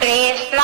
কৃষ্ণ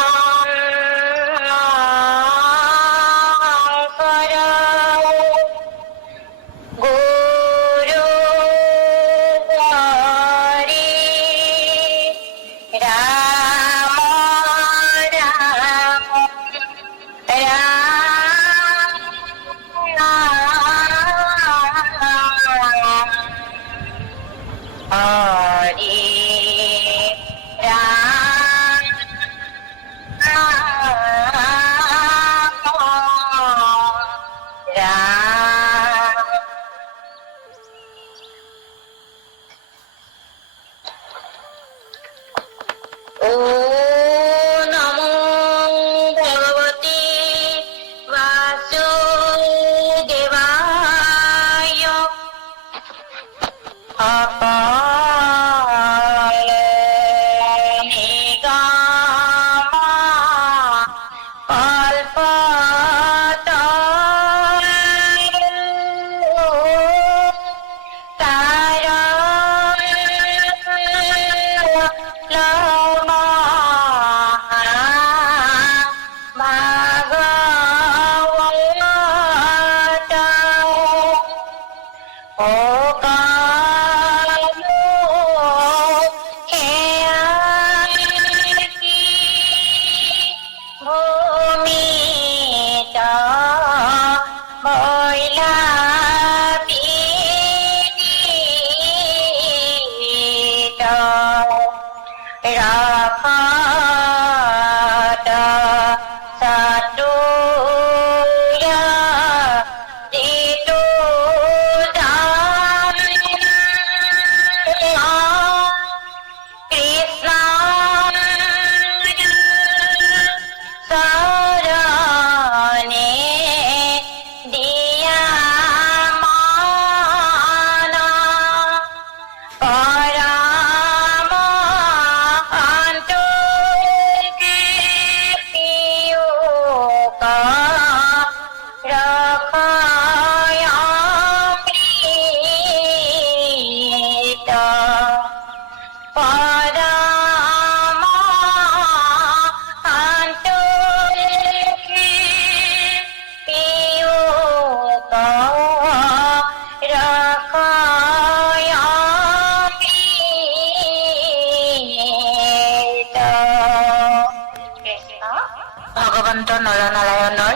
নৰনাৰায়ণৰ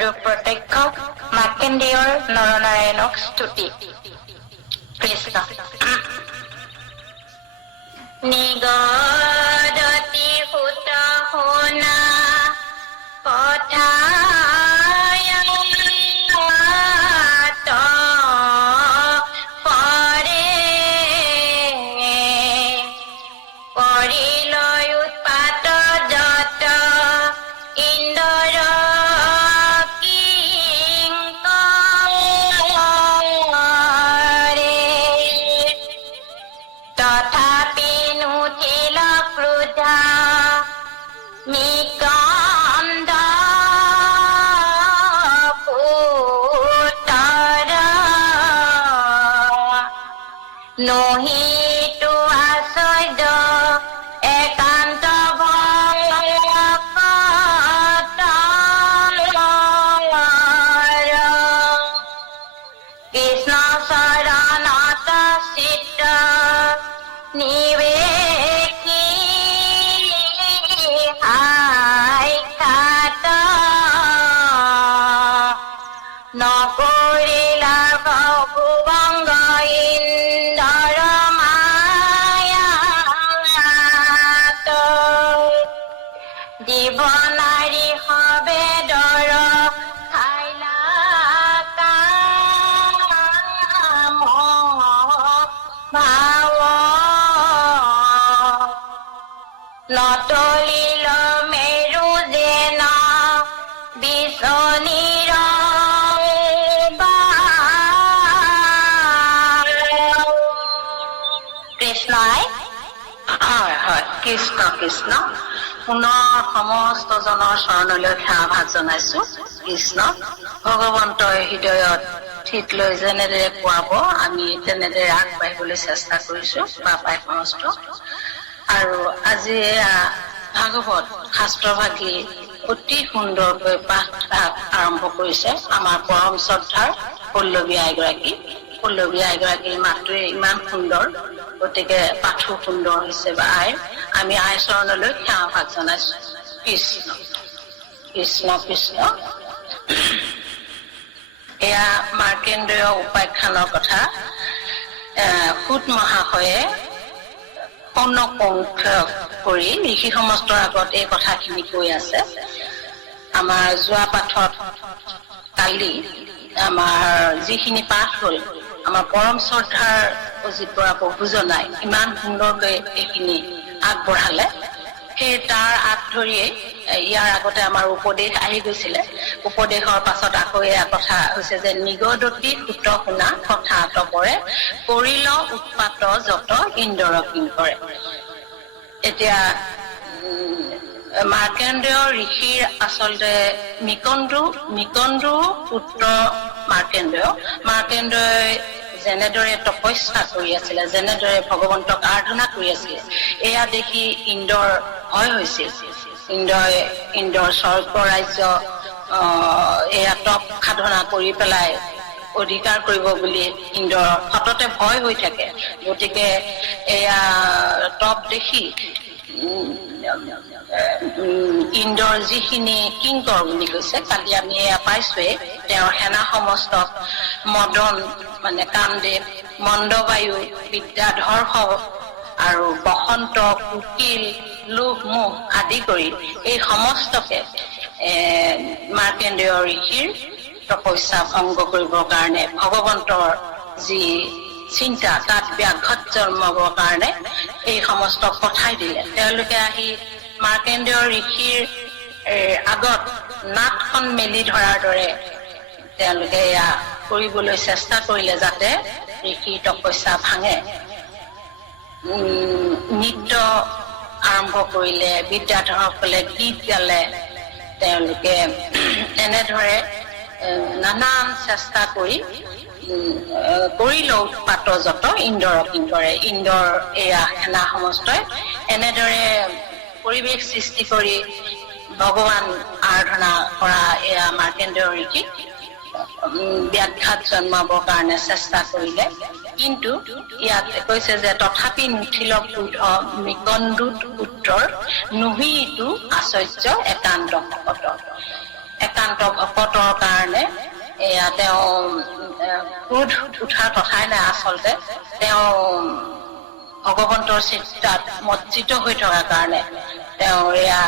ৰূপ প্ৰত্যক্ষ মাৰ্কেণ্ডেয়ৰ নৰনাৰায়ণক স্তুতি। কৃষ্ণ নিগদতি সুত শুনা কথা নহিতো আচৰ্য একান্ত ভক্ত কৃষ্ণ চৰণত চিত্ত নিবেশি সাক্ষাৎ নকৰিলা ভগবংগ জীৱনাৰী হবে দৰ খাইলা কাম ভাৱ নতলিল মেৰু যেন বিচনীৰ কৃষ্ণই হয় হয় কৃষ্ণ কৃষ্ণ পুনৰ সমস্ত জনৰ চৰণলৈ সেৱাভাগ জনাইছো। কৃষ্ণ ভগৱন্তৰ হৃদয়ত ঠিক লৈ যেনেদৰে কোৱাব আমি তেনেদৰে আগবাঢ়িবলৈ চেষ্টা কৰিছো। বাপাই সমস্ত আৰু আজি ভাগৱত শাস্ত্ৰভাগী অতি সুন্দৰকৈ পাঠ আৰম্ভ কৰিছে আমাৰ পৰম শ্ৰদ্ধাৰ পল্লৱী আইগৰাকী। পল্লৱী আইগৰাকীৰ মাতটোৱে ইমান সুন্দৰ, গতিকে পাঠো সুন্দৰ হৈছে বা আইৰ। আমি আইৰ চৰণলৈ সেৱা ভাগ জনাইছো। কৃষ্ণ কৃষ্ণ কৃষ্ণ। এয়া মাৰ্কেন্দ্ৰেয় উপাখ্যানৰ কথা সুত মহাশয়ে অনুকণ্ঠ কৰি ঋষি সমস্তৰ আগত এই কথাখিনি কৈ আছে। আমাৰ যোৱা পাঠত কালি আমাৰ যিখিনি পাঠ হ'ল, আমাৰ পৰম শ্ৰদ্ধাৰ অজিত বৰা প্ৰভুজনাই ইমান সুন্দৰকৈ এইখিনি আগবঢ়ালে। সেই তাৰ আগ ধৰিয়েই ইয়াৰ আগতে আমাৰ উপদেশ আহি গৈছিলে। উপদেশৰ পাছত আকৌ এয়া কথা হৈছে যে নিগদতি সুত শুনা কথা তপৰে কৰিল উৎপাত যত ইন্দ্ৰ কিংকৰে। এতিয়া মাৰ্কেন্দ্ৰেয় ঋষিৰ আচলতে মিকন্দু পুত্ৰ মাৰ্কেন্দ্ৰই যেনেদৰে তপস্যা কৰি আছিলে, যেনেদৰে ভগৱন্তক আৰাধনা কৰি আছিলে, এয়া দেখি ইন্দ্ৰৰ ভয় হৈছিল। ইন্দ্ৰৰ স্বৰ্গ ৰাজ্য এয়া তপ সাধনা কৰি পেলাই অধিকাৰ কৰিব বুলি ইন্দ্ৰৰ সততে ভয় হৈ থাকে। গতিকে এয়া তপ দেখি ইন্দ্ৰৰ যিখিনি কিংকৰ বুলি কৈছে, কালি আমি এয়া পাইছোৱে, তেওঁৰ সেনা সমস্তক মদন মানে কামদেৱ, মন্দবায়ু, বিদ্যাধৰ আৰু বসন্ত, কুকিল, লোভ, মোহ আদি কৰি এই সমস্তকে মাৰ্কেন্দ্ৰেয় ঋষিৰ তপস্যা ভংগ কৰিবৰ কাৰণে ভগৱন্তৰ যি চিন্তা তাত ব্যাঘাত জন্মাবৰ কাৰণে এই সমস্ত পঠাই দিলে। তেওঁলোকে আহি মাৰ্কেন্দ্ৰেয় ঋষিৰ আগত নাটখন মেলি ধৰাৰ দৰে তেওঁলোকে এয়া কৰিবলৈ চেষ্টা কৰিলে, যাতে ঋষিৰ তপস্যা ভাঙে। নৃত্য আৰম্ভ কৰিলে, বিদ্যাধৰসকলে গীত গালে, তেওঁলোকে এনেদৰে নানান চেষ্টা কৰিল উৎপাত যত ইন্দ্ৰ কিংকৰে। ইন্দ্ৰৰ এয়া সেনা সমস্তই এনেদৰে পৰিৱেশ সৃষ্টি কৰি ভগৱান আৰাধনা কৰা এয়া মাৰ্কেন্দ্ৰেয় ঋষিক ব্যাঘাত জন্মাবৰ কাৰণে চেষ্টা কৰিলে। কিন্তু ইয়াত কৈছে যে তথাপি নুঠিল ক্ৰোধ মিকন্দুত পুত্ৰৰ নুহিটো আশ্চৰ্য একান্ত ভকতৰ কাৰণে এয়া তেওঁ ক্ৰোধ উঠাৰ কথাই নাই। আচলতে তেওঁ ভগৱন্তৰ চিন্তাত মজ্জিত হৈ থকাৰ কাৰণে তেওঁ এয়া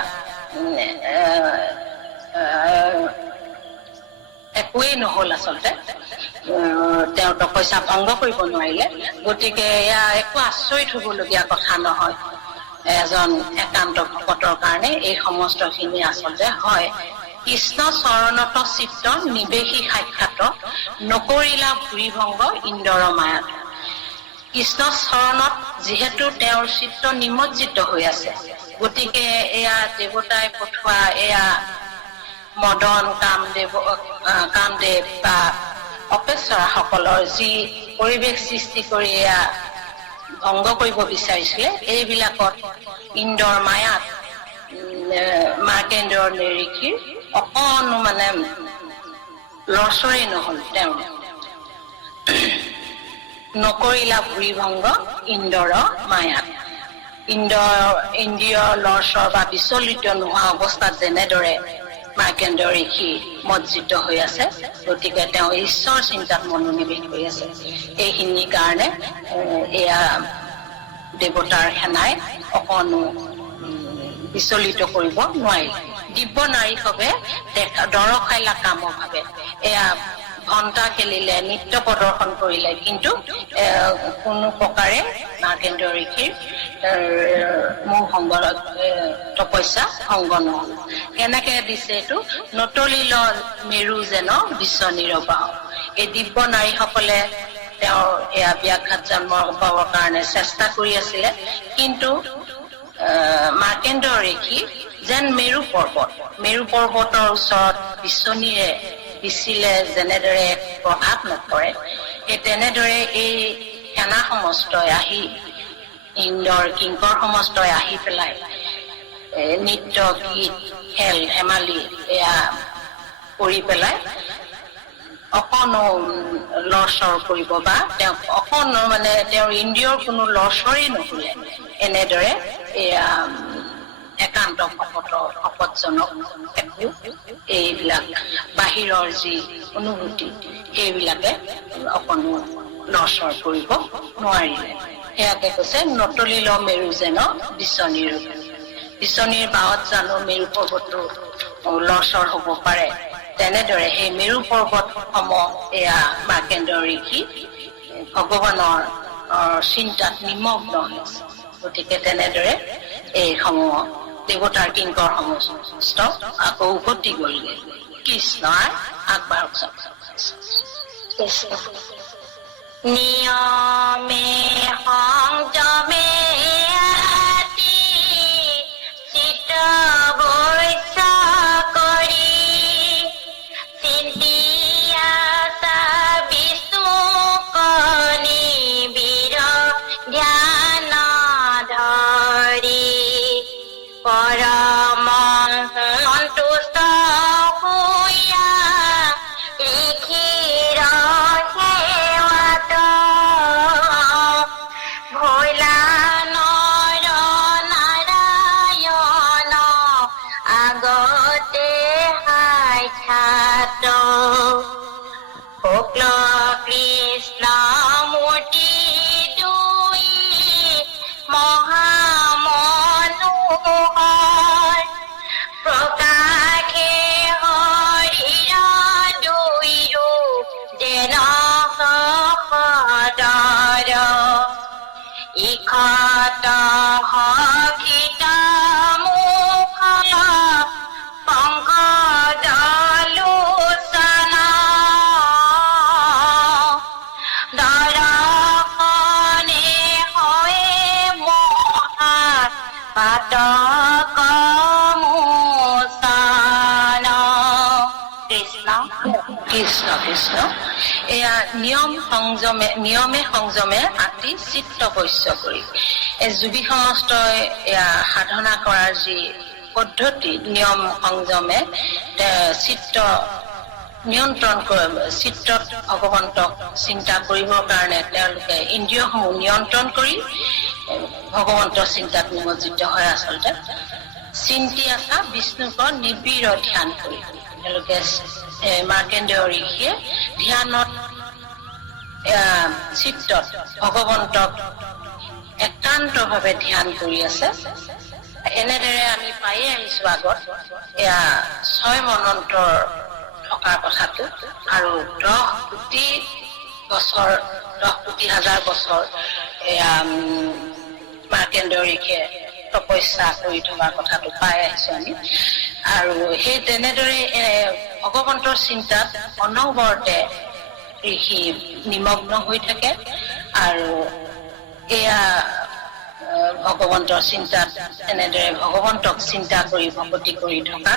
একোৱেই নহল। আচলতে তেওঁ তপস্যা ভংগ কৰিব নোৱাৰিলে। গতিকে এয়া একো আচৰিত হবলগীয়া কথা নহয়। এজন একান্ত ভকতৰ কাৰণে এই সমস্ত খিনি আচলতে হয়। কৃষ্ণ চৰণত চিত্ত নিবেশী সাক্ষাৎ নকৰিলা ভূৰিভংগ ইন্দ্ৰৰ মায়াত। কৃষ্ণ চৰণত যিহেতু তেওঁৰ চিত্ত নিমজ্জিত হৈ আছে, গতিকে এয়া দেৱতাই পঠোৱা এয়া মদন কামদেৱ বা অপেশ্বৰাসকলৰ যি পৰিৱেশ সৃষ্টি কৰি এয়া ভংগ কৰিব বিচাৰিছিলে, এইবিলাকত ইন্দ্ৰৰ মায়াত মাৰ্কেন্দ্ৰেয় ঋষিৰ অকণো মানে লৰচৰেই নহল। তেওঁ নকৰিলা ভূৰিভংগ ইন্দ্ৰৰ মায়াত। ইন্দ্ৰিয় লৰচৰ বা বিচলিত নোহোৱা অৱস্থাত যেনেদৰে মাৰ্কেন্দ্ৰেয় ঋষি মজ্জিত হৈ আছে, গতিকে তেওঁ ঈশ্বৰ চিন্তাত মনোনিৱেশ কৰি আছে। এইখিনিৰ কাৰণে এয়া দেৱতাৰ সেনাই অকণো বিচলিত কৰিব নোৱাৰিলে। দিব্য নাৰী সবে দৰখাইলা কাম ভাবে, এয়া ঘণ্টা খেলিলে, নৃত্য প্ৰদৰ্শন কৰিলে, কিন্তু কোনো প্ৰকাৰে মাৰ্কেন্দ্ৰেয় ঋষিৰ মোৰ সংগত তপস্যা ভংগ নহল। কেনেকে দিছে এইটো? নতলিল মেৰু যেন বিশ্ব নিৰবাহ। এই দিব্য নাৰীসকলে তেওঁৰ এয়া ব্যাঘাত জন্মাবৰ কাৰণে চেষ্টা কৰি আছিলে, কিন্তু মাৰ্কেন্দ্ৰেয় ঋষি যেন মেৰু পৰ্বতৰ ওচৰত বিচিলে যেনেদৰে প্ৰভাৱ নপৰে, সেই তেনেদৰে এই সেনা সমস্তই আহি ইন্দ্ৰৰ কিংকৰ সমস্তই আহি পেলাই নৃত্য গীত খেল ধেমালি এয়া কৰি পেলাই অকণো লৰচৰ কৰিব বা তেওঁক অকণো মানে তেওঁৰ ইন্দ্ৰিয়ৰ কোনো লৰচৰেই নহ'লে এনেদৰে এয়া একান্ত শপতজনক একো এইবিলাক বাহিৰৰ যি অনুভূতি সেইবিলাকে অকণো লৰচৰ কৰিব নোৱাৰিলে। সেয়াকে কৈছে নটলিল মেৰু যেন বিচনীৰ বিচনীৰ বাৱত জানো মেৰু পৰ্বতো লৰচৰ হ'ব পাৰে, তেনেদৰে সেই মেৰু পৰ্বত সম এয়া মাৰ্কেন্দ্ৰ ঋষি ভগৱানৰ চিন্তাত নিমগ্ন হৈছে। গতিকে তেনেদৰে এই সমূহ দেৱতাৰ কিংকৰ সমস্ত আকৌ উভতি গ'লগে। কৃষ্ণ আগবাঢ়ক। কৃষ্ণ নিয়মে সংযমে আতি চিত্ত বৈশ্য কৰি চিন্তিয়া বিষ্ণু কণি বীৰ ধ্যান ধৰি পৰম সন্তুষ্ট হৈয়া ঋষিৰ সেৱাত ভৈলা নৰ নাৰায়ণ আগতে সাক্ষাৎ শুক্ল কৃষ্ণ মূৰ্তি দুই মহামনোহৰ প্ৰকাশে হৰিৰ দুই ৰূপ যেন সদৰ ইখত হকিত মুখ পংকজলোচন দৰ্শনে হয়ে মহা পাতক মোচন। কৃষ্ণ কৃষ্ণ কৃষ্ণ এয়া নিয়মে সংযমে আতি চিত্ত বৈশ্য কৰি এই যোগী সমস্তই এয়া সাধনা কৰাৰ যি পদ্ধতি নিয়ম সংযমে চিত্ত নিয়ন্ত্ৰণ চিত্তত ভগৱন্তক চিন্তা কৰিবৰ কাৰণে তেওঁলোকে ইন্দ্ৰিয়সমূহ নিয়ন্ত্ৰণ কৰি ভগৱন্তৰ চিন্তাত নিমজ্জিত হয়। আচলতে চিন্তি আছা বিষ্ণুক নিবিড় ধ্যান কৰি তেওঁলোকে মাৰ্কেন্দ্ৰ ঋষিয়ে ধ্যানত চিত্তত ভগৱন্তক একান্তভাৱে ধ্যান কৰি আছে। এনেদৰে আমি পায়ে আহিছো আগত এয়া 6 মনন্তৰ থকাৰ কথাটো আৰু 10 কোটি বছৰ 10 কোটি হাজাৰ বছৰ এয়া মাৰ্কেন্দ্ৰ ঋষিয়ে তপস্যা কৰি থকাৰ কথাটো পাই আহিছো আমি। আৰু সেই তেনেদৰে ভগৱন্তৰ চিন্তাত অনবৰতে ঋষি নিমগ্ন হৈ থাকে আৰু এয়া ভগৱন্তৰ চিন্তাত এনেদৰে ভগৱন্তক চিন্তা কৰি ভকতি কৰি থকা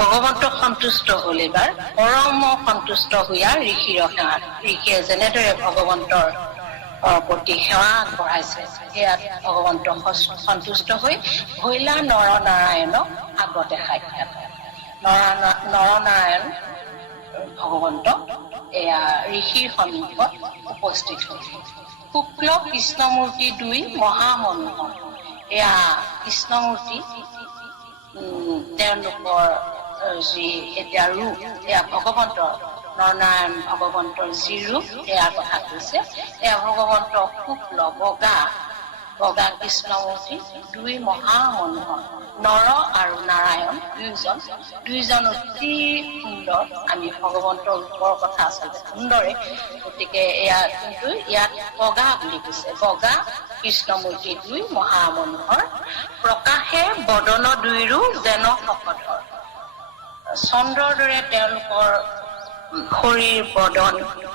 ভগৱন্তক সন্তুষ্ট হল। এবাৰ পৰম সন্তুষ্ট হোৱা ঋষিৰ সেৱাত ঋষিয়ে যেনেদৰে ভগৱন্তৰ প্ৰতি সেৱা আগবঢ়াইছে সেয়াত ভগৱন্তক সন্তুষ্ট হৈ ভৈলা নৰ নাৰায়ণক আগতে সাক্ষাৎ হয়। নৰনাৰায়ণ ভগৱন্ত এয়া ঋষিৰ সন্মুখত উপস্থিত হৈছিল। শুক্ল কৃষ্ণমূৰ্তি দুই মহামনোহৰ এয়া কৃষ্ণমূৰ্তি তেওঁলোকৰ যি এতিয়া ৰূপ এয়া ভগৱন্তৰ নৰনাৰায়ণ ভগৱন্তৰ যি ৰূপ এয়া কথা কৈছে। এয়া ভগৱন্ত শুক্ল বগা কৃষ্ণমূৰ্তি দুই মহামনোহৰ নৰ আৰু নাৰায়ণ দুইজন অতি সুন্দৰ। আমি ভগৱন্তৰ ৰূপৰ কথা আচলতে সুন্দৰে, গতিকে এয়া কিন্তু ইয়াত বগা বুলি কৈছে। বগা কৃষ্ণমূৰ্তি দুই মহামনোহৰ প্ৰকাশে বদন দুইৰো যেন শকতৰ। চন্দ্ৰৰ দৰে তেওঁলোকৰ শৰীৰ বদন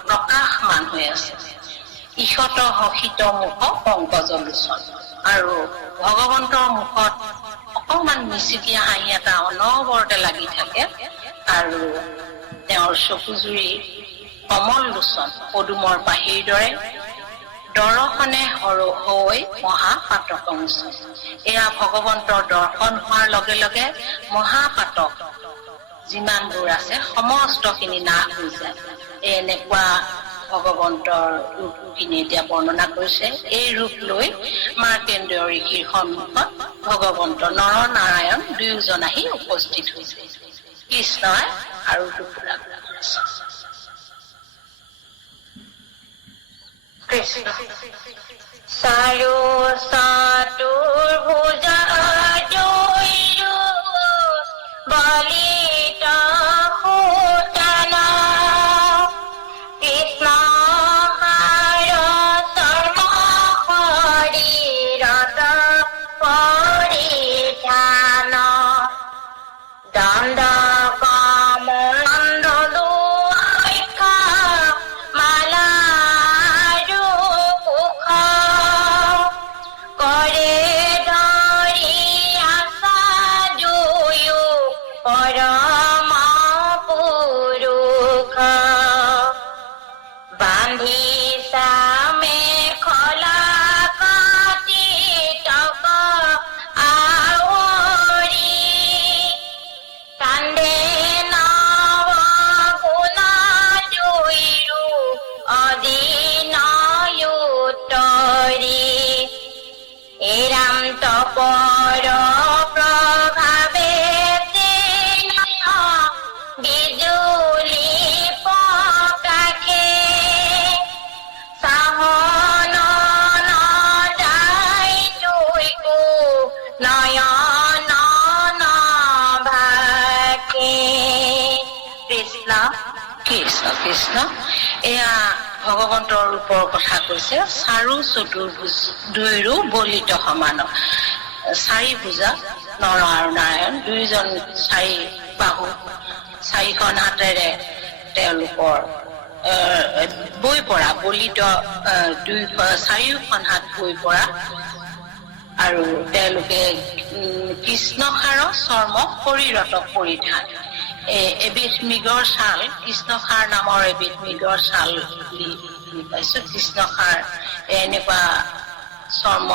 প্ৰকাশমান হৈ আছে। ঈশত হসিত মুখ পংকজলোচন আৰু ভগৱন্তৰ মুখত অকমান মিচিকীয়া হাঁহি এটা অনবৰতে লাগি থাকে আৰু তেওঁৰ চকুজুৰি কমল লোচন পদুমৰ পাহিৰ দৰে দৰ্শনে হৈ মহাপাতকংশ। এয়া ভগৱন্তৰ দৰ্শন হোৱাৰ লগে লগে মহাপাতক যিমানবোৰ আছে সমস্তখিনি নাশ হৈ যায়। এনেকুৱা ভগৱন্তৰ ৰূপখিনি এতিয়া বৰ্ণনা কৰিছে। এই ৰূপ লৈ মাৰ্কেন্দ্ৰীয় ঋষিৰ সন্মুখত ভগৱন্ত নৰ নাৰায়ণ দুয়োজন আহি উপস্থিত হৈছে। কৃষ্ণই আৰু টুকুৰা কৃষ্ণ চাৰো চতুৰ্ভুজ জয়ৰু বলিত সুতন কৃষ্ণ হাৰ চৰ্ম শৰীৰত পৰিধান দণ্ড কৃষ্ণ। এয়া ভগৱন্তৰ ৰূপৰ কথা কৈছে। চাৰু চতুৰ্ভুজ দুইৰো বলিত সমান। চাৰি ভুজা নৰ আৰু নাৰায়ণ দুয়োজন চাৰি বাহু চাৰিখন হাতেৰে তেওঁলোকৰ বৈ পৰা বলিত চাৰিওখন হাত বৈ পৰা আৰু তেওঁলোকে কৃষ্ণসাৰ চৰ্ম শৰীৰত পৰিধান। এবিধ মৃগৰ ছাল, কৃষ্ণসাৰ নামৰ এবিধ মৃগৰ ছাল বুলি পাইছো। কৃষ্ণসাৰ এনেকুৱা চৰ্ম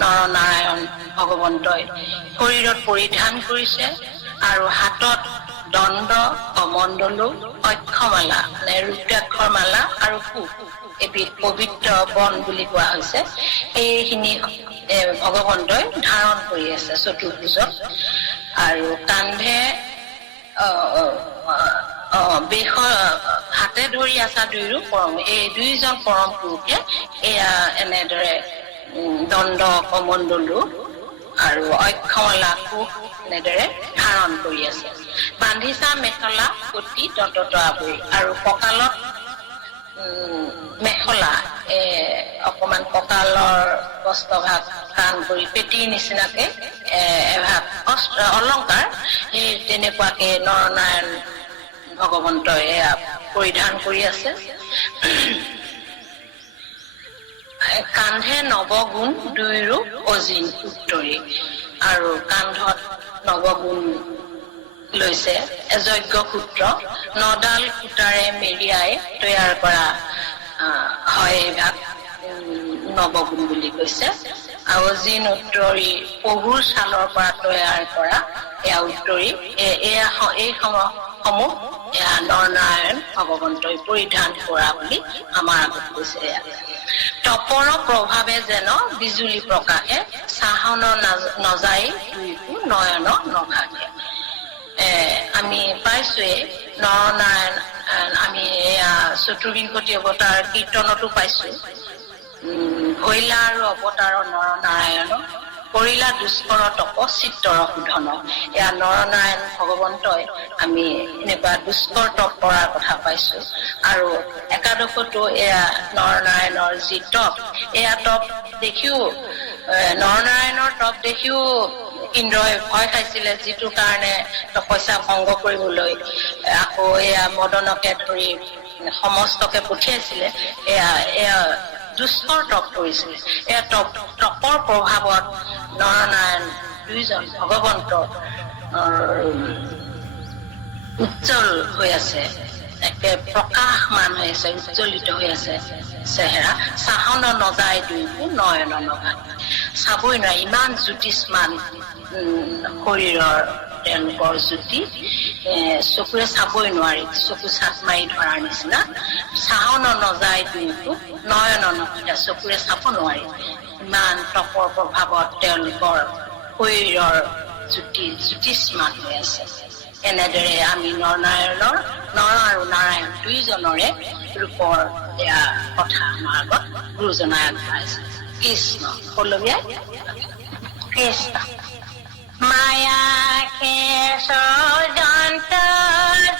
নৰনাৰায়ণ ভগৱন্তই শৰীৰত পৰিধান কৰিছে আৰু হাতত দণ্ড, কমণ্ডলু, অক্ষমালা মানে ৰুদ্ৰাক্ষৰ মালা আৰু কুশ এবিধ পবিত্ৰ বন বুলি কোৱা হৈছে। এইখিনি ভগৱন্তই ধাৰণ কৰি আছে চতুৰ্ভুজত। আৰু কান্ধে হাতে ধৰি আছা দুয়ো পৰম, এই দুইজন পৰম পুৰুষে এয়া এনেদৰে দণ্ড, কমণ্ডলু আৰু অক্ষমালা কুশ এনেদৰে ধাৰণ কৰি আছে। বান্ধিছা মেখেলা অতি ততত আৱৰি আৰু কঁকালত মেখেলা অকমান কঁকালৰ বস্ত্ৰভাগ টান কৰি পেটিৰ নিচিনাকে এভাগ অলংকাৰ এই তেনেকুৱাকে নৰনাৰায়ণ ভগৱন্তই এয়া পৰিধান কৰি আছে। কান্ধে নৱগুণ দুইৰো অজিন উত্তৰি আৰু কান্ধত নৱগুণ লৈছে। যজ্ঞ সূত্ৰ 9ডাল সূতাৰে মেৰিয়াই তৈয়াৰ কৰা হয় এইভাগ নৱগুণ বুলি কৈছে। আৰু অজিন উত্তৰি পহুৰ ছালৰ পৰা তৈয়াৰ কৰা এয়া উত্তৰি এই সমূহ এয়া নৰনাৰায়ণ ভগৱন্তই পৰিধান কৰা বুলি আমাৰ আগত কৈছে। তপৰ প্ৰভাৱে যেন বিজুলী প্ৰকাশে চাহন নজাই দুইকো নয়ন নভাগে। আমি পাইছোৱে নৰনাৰায়ণ, আমি এয়া চতুৰ্বিংশতি অৱতাৰ কীৰ্তনতো পাইছো। ভৈলা আৰু অৱতাৰৰ নৰনাৰায়ণ কৰিলা দুষ্কৰ তপ চিত্তৰ শোধন। এয়া নৰনাৰায়ণ ভগৱন্তই আমি এনেকুৱা দুষ্কৰ তপ কৰাৰ কথা পাইছো। আৰু একাদশতো এয়া নৰনাৰায়ণৰ যি তপ, এয়া তপ দেখিও নৰনাৰায়ণৰ তপ দেখিও ইন্দ্ৰই ভয় খাইছিলে, যিটো কাৰণে তপস্যা ভংগ কৰিবলৈ আকৌ এয়া মদনকে ধৰি সমস্তকে পঠিয়াইছিলে। এয়া দুষ্কৰ তপ কৰিছিলে। এয়া তপৰ প্ৰভাৱত নৰনাৰায়ণ দুইজন ভগৱন্ত উজ্জ্বল হৈ আছে। প্ৰকাশমান হৈ আছে, উজ্জ্বলিত হৈ আছে চেহেৰা। চাহন নজায় দুইকো নয়ন নগাত, চাবই নোৱাৰে ইমান জ্যোতিষ্মান শৰীৰৰ তেওঁলোকৰ জ্যোতি, চকুৰে চাবই নোৱাৰি, চকু চাট মাৰি ধৰাৰ নিচিনা। চাহন নজায় দুইকো নয়ন নগাত, চকুৰে চাব নোৱাৰি, ইমান তপৰ প্ৰভাৱত তেওঁলোকৰ শৰীৰৰ জ্যোতিষ্মান হৈ আছে। এনেদৰে আমি নৰ আৰু নাৰায়ণ দুইজনৰে ৰূপৰ এয়া কথা আমাৰ আগত গুৰুজনাই আগবঢ়াইছে। কৃষ্ণ পল্লৱীয়াই কৃষ্ণ মায়া খেৰ যন্ত্ৰ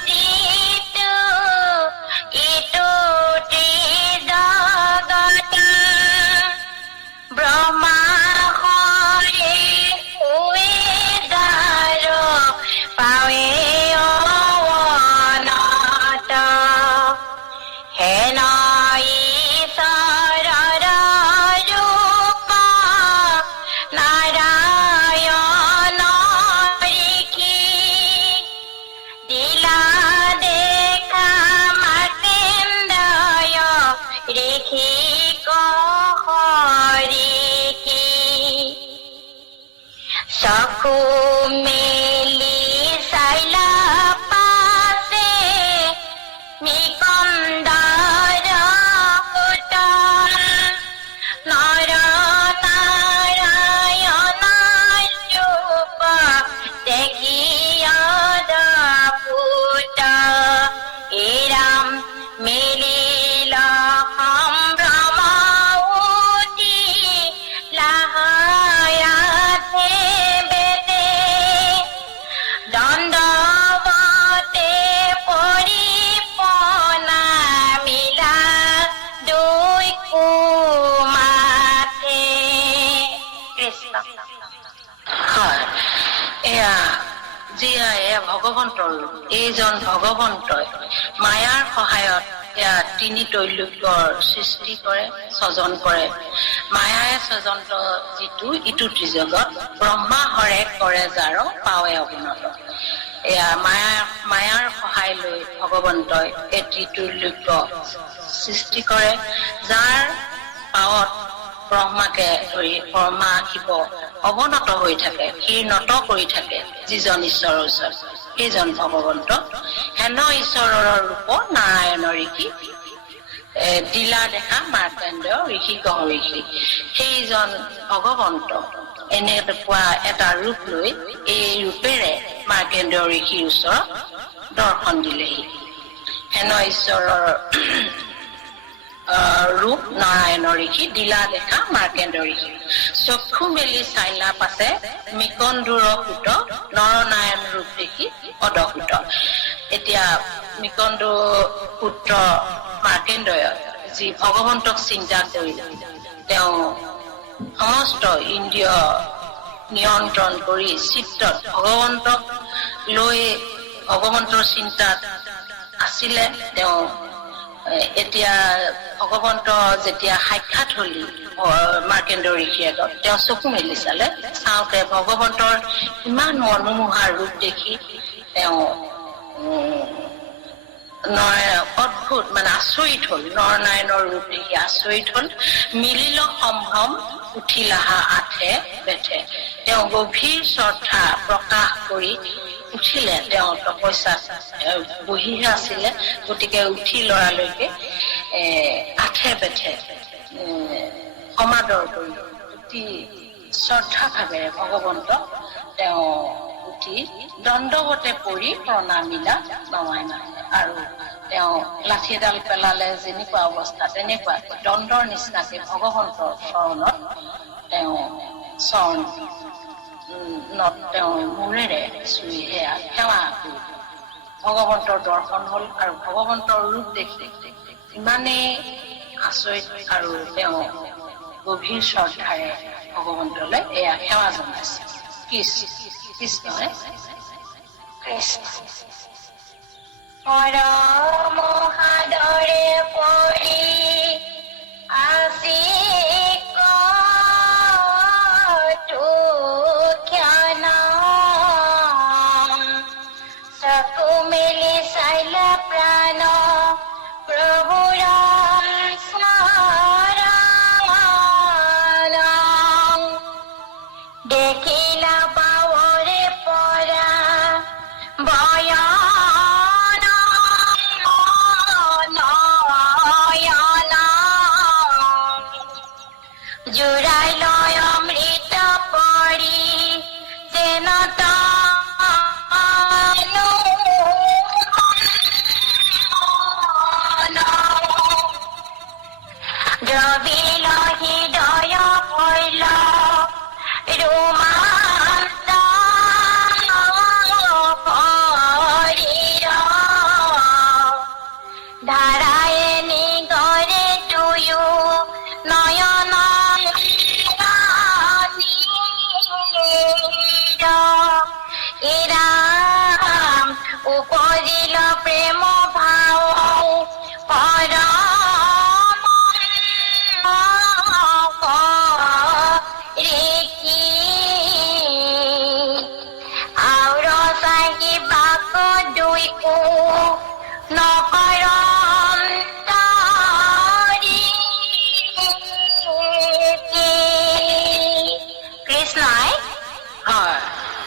যিটো ইটো ত্ৰিজগত ব্ৰহ্মা হৰি উইদাৰ পাৱে অৱনত হেন ঈশ্বৰৰ ৰূপ নাৰায়ণ ঋষি দিলা দেখা মাৰ্কেণ্ডয় ঋষি হৰিকি চকু মেলি চাইলা পাছে নিকন্দৰ পুত নৰ নাৰায়ণ ৰূপ দেখি অদ্ভুত এৰাম মিলিল সম্ভ্ৰম উঠি লাহায়াতে বেদে দণ্ডৱতে পৰি প্ৰণামিলা দুই কুমাথে। কৃষ্ণ হয়, এয়া ভগৱন্তৰ ৰূপ। এইজন ভগৱন্তই মায়াৰ সহায়ত এয়া তিনি তৈলোক্যৰ সৃষ্টি কৰে, স্বজন কৰে। মায়াই স্বজন্ত যিটো ইটো ত্ৰিজগত ব্ৰহ্মা হৰে কৰে যাৰ পাৱে অৱনত। এয়া মায়াৰ সহায় লৈ ভগৱন্তই এই ত্ৰিতৈলোক্য সৃষ্টি কৰে, যাৰ পাৱত ব্ৰহ্মাকে ধৰি ব্ৰহ্মা শিৱ অৱনত হৈ থাকে, সেই নত কৰি থাকে যিজন ঈশ্বৰৰ ওচৰত, সেইজন ভগৱন্ত। হেন ঈশ্বৰৰ ৰূপ নাৰায়ণ ঋষি দিলা দেখা মাৰ্কেণ্ডয় ঋষি ঋষি, সেইজন ভগৱন্ত এনেকুৱা এটা ৰূপ লৈ এই ৰূপেৰে মাৰ্কেণ্ডয় ঋষিৰ ওচৰত দৰ্শন দিলেহি। হেন ঈশ্বৰৰ ৰূপ নাৰায়ণ ঋষি দিলা দেখা মাৰ্কেণ্ডয় ঋষি, চক্ষু মেলি চাইলা পাছে মিকন্দুৰ পুত নৰনাৰায়ণ ৰূপ দেখি অদভূত। এতিয়া মিকন্দু পুত্ৰ মাৰ্কেণ্ডয় যি ভগৱন্তক চিন্তা কৰিলে, তেওঁ সমস্ত ইন্দ্ৰিয় নিয়ন্ত্ৰণ কৰি চিত্তত ভগৱন্তক লৈ ভগৱন্তৰ চিন্তাত আছিলে। তেওঁ এতিয়া ভগৱন্ত যেতিয়া সাক্ষাৎ হলি মাৰ্কেণ্ডয় ঋষিৰ আগত, তেওঁ চকু মেলি চালে, চাওঁতে ভগৱন্তৰ ইমান মনোমোহা ৰূপ দেখি তেওঁ অদ্ভুত আচৰিত হল, নৰনাৰায়ণৰ ৰূপ দেখি আচৰিত হল। মিলিল সম্ভ্ৰম উঠিলাহা আঠে বেঠে, তেওঁ গভীৰ শ্ৰদ্ধা প্ৰকাশ কৰি উঠিলে। তেওঁ তপস্যাত বহিহে আছিলে, গতিকে উঠি লৰালৈকে আঠে বেঠে সমাদৰ কৰি অতি শ্ৰদ্ধা ভাৱেৰে ভগৱন্তক তেওঁ উঠি দণ্ডৱতে পৰি প্ৰণামিলা নমাই নাহে। আৰু তেওঁ লাঠি এডাল পেলালে যেনেকুৱা অৱস্থা তেনেকুৱা দণ্ডৰ নিচিনাকে ভগৱন্তৰ চৰণত তেওঁ তেওঁ মূৰেৰে চুই সেয়া সেৱা কৰি ভগৱন্তৰ দৰ্শন হল। আৰু ভগৱন্তৰ ৰূপ দেখি ইমানেই আচৰিত আৰু তেওঁ গভীৰ শ্ৰদ্ধাৰে ভগৱন্তলৈ এয়া সেৱা জনাইছে। কৃষ্ণ মহাদৰে পৰি আসি ক্ষণ চকু মেলি চাইলা প্ৰাণ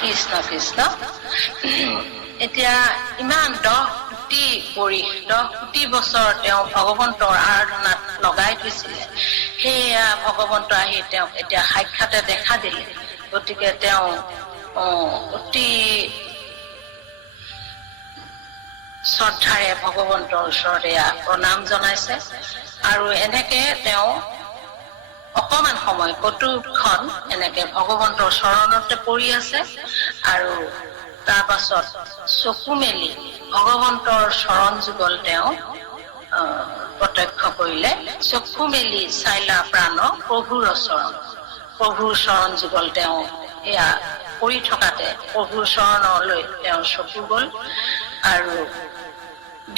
কৃষ্ণ কৃষ্ণ এতিয়া ইমান 10 কোটি বছৰ তেওঁ ভগৱন্তৰ আৰাধনাত লগাই থৈছিলে সেয়া ভগৱন্ত আহি তেওঁক এতিয়া সাক্ষাতে দেখা দিলে গতিকে তেওঁ অতি শ্ৰদ্ধাৰে ভগৱন্তৰ ওচৰত প্ৰণাম জনাইছে আৰু এনেকে তেওঁ অকমান সময় কটুখন এনেকে ভগৱন্তৰ চৰণতে পৰি আছে আৰু তাৰ পাছত চকু মেলি ভগৱন্তৰ চৰণ যুগল তেওঁ প্ৰত্যক্ষ কৰিলে চকু মেলি চাইলা প্ৰাণ প্ৰভুৰ চৰণ যুগল তেওঁ এয়া পৰি থকাতে প্ৰভুৰ চৰণলৈ তেওঁ চকু গল আৰু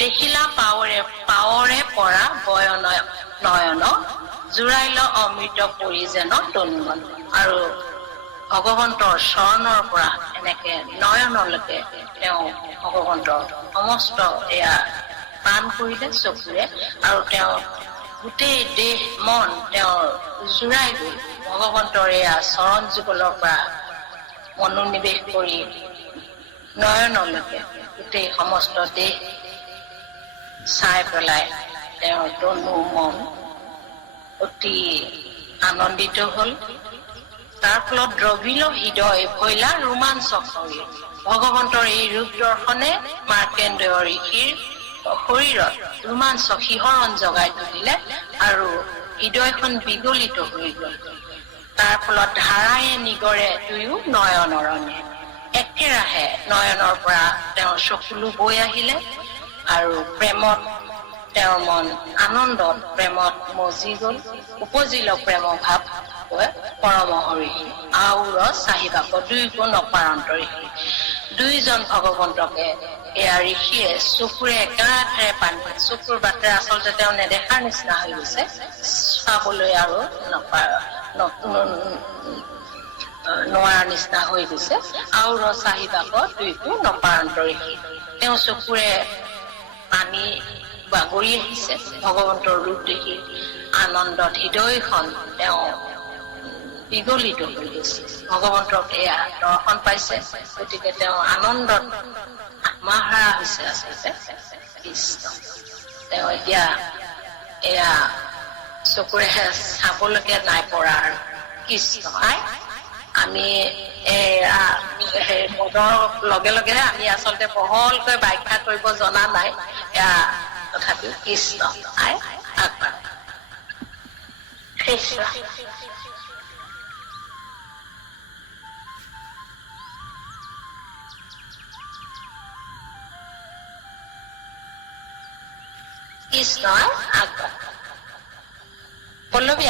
দেখিলা পাৱৰে পৰা বয়ন নয়ন জুৰাইল অমৃত পৰি যেন তনুমন আৰু ভগৱন্তৰ চৰণৰ পৰা এনেকে নয়নলৈকে তেওঁ ভগৱন্তৰ সমস্ত এয়া পান কৰিলে চকুৰে আৰু তেওঁ গোটেই দেহ মন তেওঁৰ জুৰাই গৈ ভগৱন্তৰ এয়া চৰণ যুগলৰ পৰা মনোনিৱেশ কৰি নয়নলৈকে গোটেই সমস্ত দেহ চাই পেলাই তেওঁৰ তনু মন অতি আনন্দিত হল তাৰ ফলত দ্ৰবিল হৃদয় ভৈলা ৰোমাঞ্চক হৈ ভগৱন্তৰ এই ৰূপ দৰ্শনে মাৰ্কেন্দ্ৰেয় ঋষিৰ শৰীৰত ৰোমাঞ্চক শিহৰণ জগাই তুলিলে আৰু হৃদয়খন বিগলিত হৈ গল তাৰ ফলত ধাৰায়ে নিগৰে দুয়ো নয়নৰণে একেৰাহে নয়নৰ পৰা তেওঁৰ চকুলো বৈ আহিলে আৰু প্ৰেমত তেওঁৰ মন আনন্দত প্ৰেমত মজি গল উপজিল প্ৰেম ভাৱ পৰম হৰি আউৰ চাহিবাক দুই গুণ অপাৰন্ত ঋষি দুইজন ভগৱন্তকে এয়া ঋষিয়ে চকুৰে একেৰাহে পানী চকুৰ বাটেৰে আচলতে তেওঁ নেদেখাৰ নিচিনা হৈ গৈছে চাবলৈ আৰু নোৱাৰা নিচিনা হৈ গৈছে আউৰ চাহিবাক দুই গুণ অপাৰন্ত ঋষি তেওঁ চকুৰে পানী বাগৰি আহিছে ভগৱন্তৰ ৰূপ দেখি আনন্দত হৃদয়খন তেওঁ বিগলিত হৈ গৈছে ভগৱন্তক এয়া দৰ্শন পাইছে গতিকে তেওঁ আনন্দত আত্মহাৰা হৈছে আচলতে কৃষ্ণ তেওঁ এতিয়া এয়া চকুৰে চাবলৈকে নাই পৰা আৰু কৃষ্ণ আমি পদৰ লগে লগে আমি আচলতে বহলকৈ ব্যাখ্যা কৰিব জনা নাই এয়া তথাপিও কৃষ্ণ আগবাঢ় কৃষ্ণ কৃষ্ণ আগবাঢ় পল্লৱী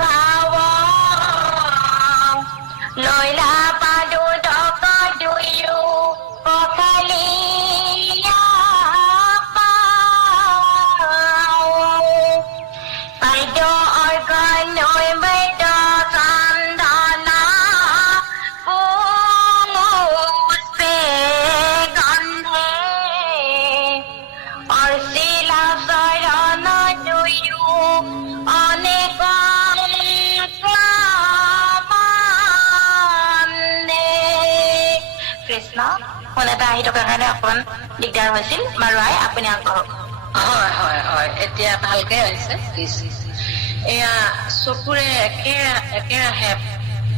ভাৱ লৈলা পাদু টক দুয়ো পখালিয়া পাদ্য অৰ্ঘ নৈবেদ্য চন্দনা পুষ্পে গন্ধে অৰ্চিলা চৰণ দুয়ো অনেক কৃষ্ণ ফোন এটা আহি থকাৰ কাৰণে অকমান দিগদাৰ হৈছিল বাৰু আপুনি আগবঢ়ক হয় হয় হয় এতিয়া ভালকে হৈছে এয়া চকুৰে একেৰাহে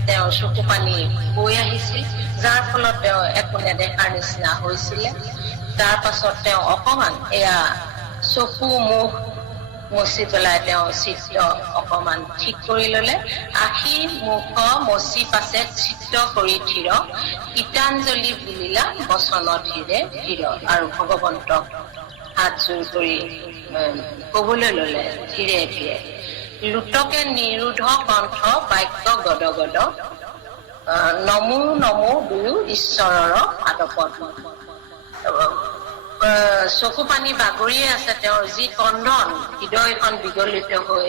তেওঁ চকু পানী বৈ আহিছিল যাৰ ফলত তেওঁ একো নেদেখাৰ নিচিনা হৈছিলে তাৰ পাছত তেওঁ অকমান এয়া চকু মুখ মচি পেলাই তেওঁ চিত্ৰ অকমান ঠিক কৰি ললে আখি মুখ মচি পাছে চিত্ৰ কৰি থিৰ গীতাঞ্জলি বুলিলা বচন ধীৰে ধীৰ আৰু ভগৱন্তক হাত জোৰ কৰি কবলৈ ললে ধীৰে ধীৰে লুটকে নিৰোধ কণ্ঠ বাক্য গদ গদ নমো নমো দুয়ো ঈশ্বৰৰ পাদপদ্ম চকু পানী বাগৰিয়ে আছে তেওঁৰ যি কন্দন হৃদয়খন বিগলিত হৈ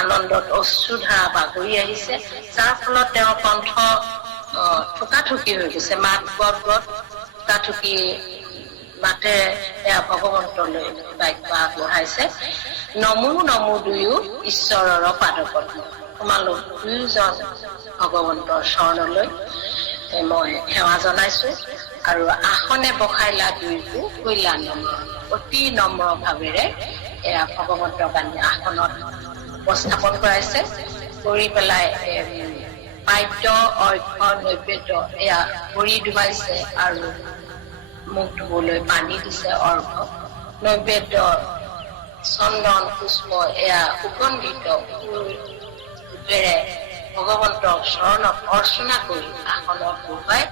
আনন্দত অশ্ৰুধাৰা বাগৰি আহিছে যাৰ ফলত তেওঁৰ কণ্ঠ ঠুকাঠুকি হৈ গৈছে মাত গদ ঠুকাঠুকি মাতে এয়া ভগৱন্তলৈ বাক্য আগবঢ়াইছে নমো নমো দুয়ো ঈশ্বৰৰ পাদপদ্ম তোমালোক দুয়োজন ভগৱন্তৰ চৰণলৈ মই সেৱা জনাইছো আৰু আসনে বসাইলা দুইকো কৈলা নম্বৰ অতি নম্ৰ ভাৱেৰে এয়া ভগৱন্তৰ বাণী আসনত উপস্থাপন কৰাইছে কৰি পেলাই পাদ্য অৰ্ঘ্য নৈবেদ্য এয়া কৰি ডুবাইছে আৰু মুখ ধুবলৈ পানী দিছে অৰ্ঘ্য নৈবেদ্য চন্দন পুষ্প এয়া সুগন্ধিত ফুলেৰে ভগৱন্তৰ চৰণক অৰ্চনা কৰি আসনত বহাই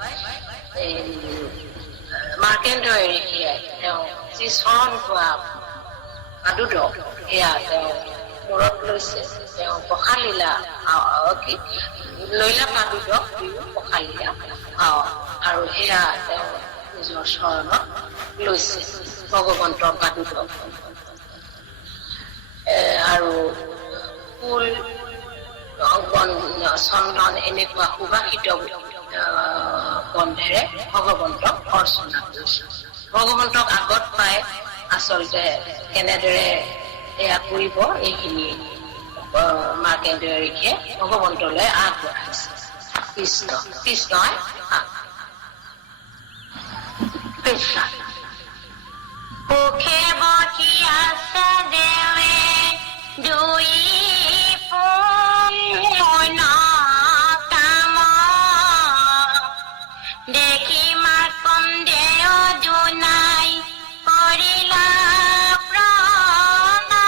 মাৰ্কেন্দ্ৰয় ঋষিয়ে তেওঁ যি চৰণ ধোৱা পাদুদ এয়া তেওঁ মূৰত লৈছে তেওঁ পখালীলা লৈলা পাদুদ পখালীলা আৰু সেয়া তেওঁ নিজৰ চৰণত লৈছে ভগৱন্তৰ পাদুদ আৰু ফুল চন্দন এনেকুৱা সুবাসিত গন্ধেৰে ভগৱন্তক অৰ্চনা কৰিছে ভগৱন্তক আগত পাই আচলতে কেনেদৰে এয়া কৰিব এইখিনি মাৰ্কেন্দ্ৰয় ঋষিয়ে ভগৱন্তলৈ আগবঢ়াইছে কৃষ্ণ কৃষ্ণই কৃষ্ণ সুখে বহি আছে দেৱে দুই পূৰ্ণ কাম দেখি মাৰ্কণ্ডেয় দুনাই কৰিলা প্ৰণাম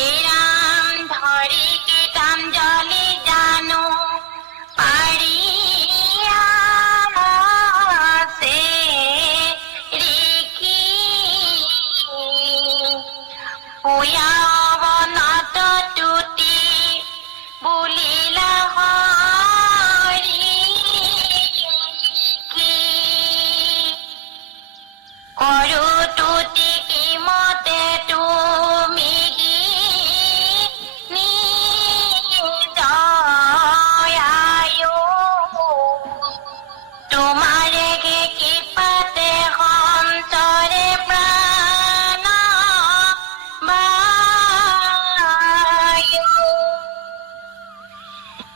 এৰাম ধৰি গীতাঞ্জলি জানো পাৰি অৱনত তুতি বুলিলা হৰি কৰো তুতি কিমতে তুমি নিজয়ায়ো তোমাৰে কৃপাতে সন্তৰে প্ৰাণ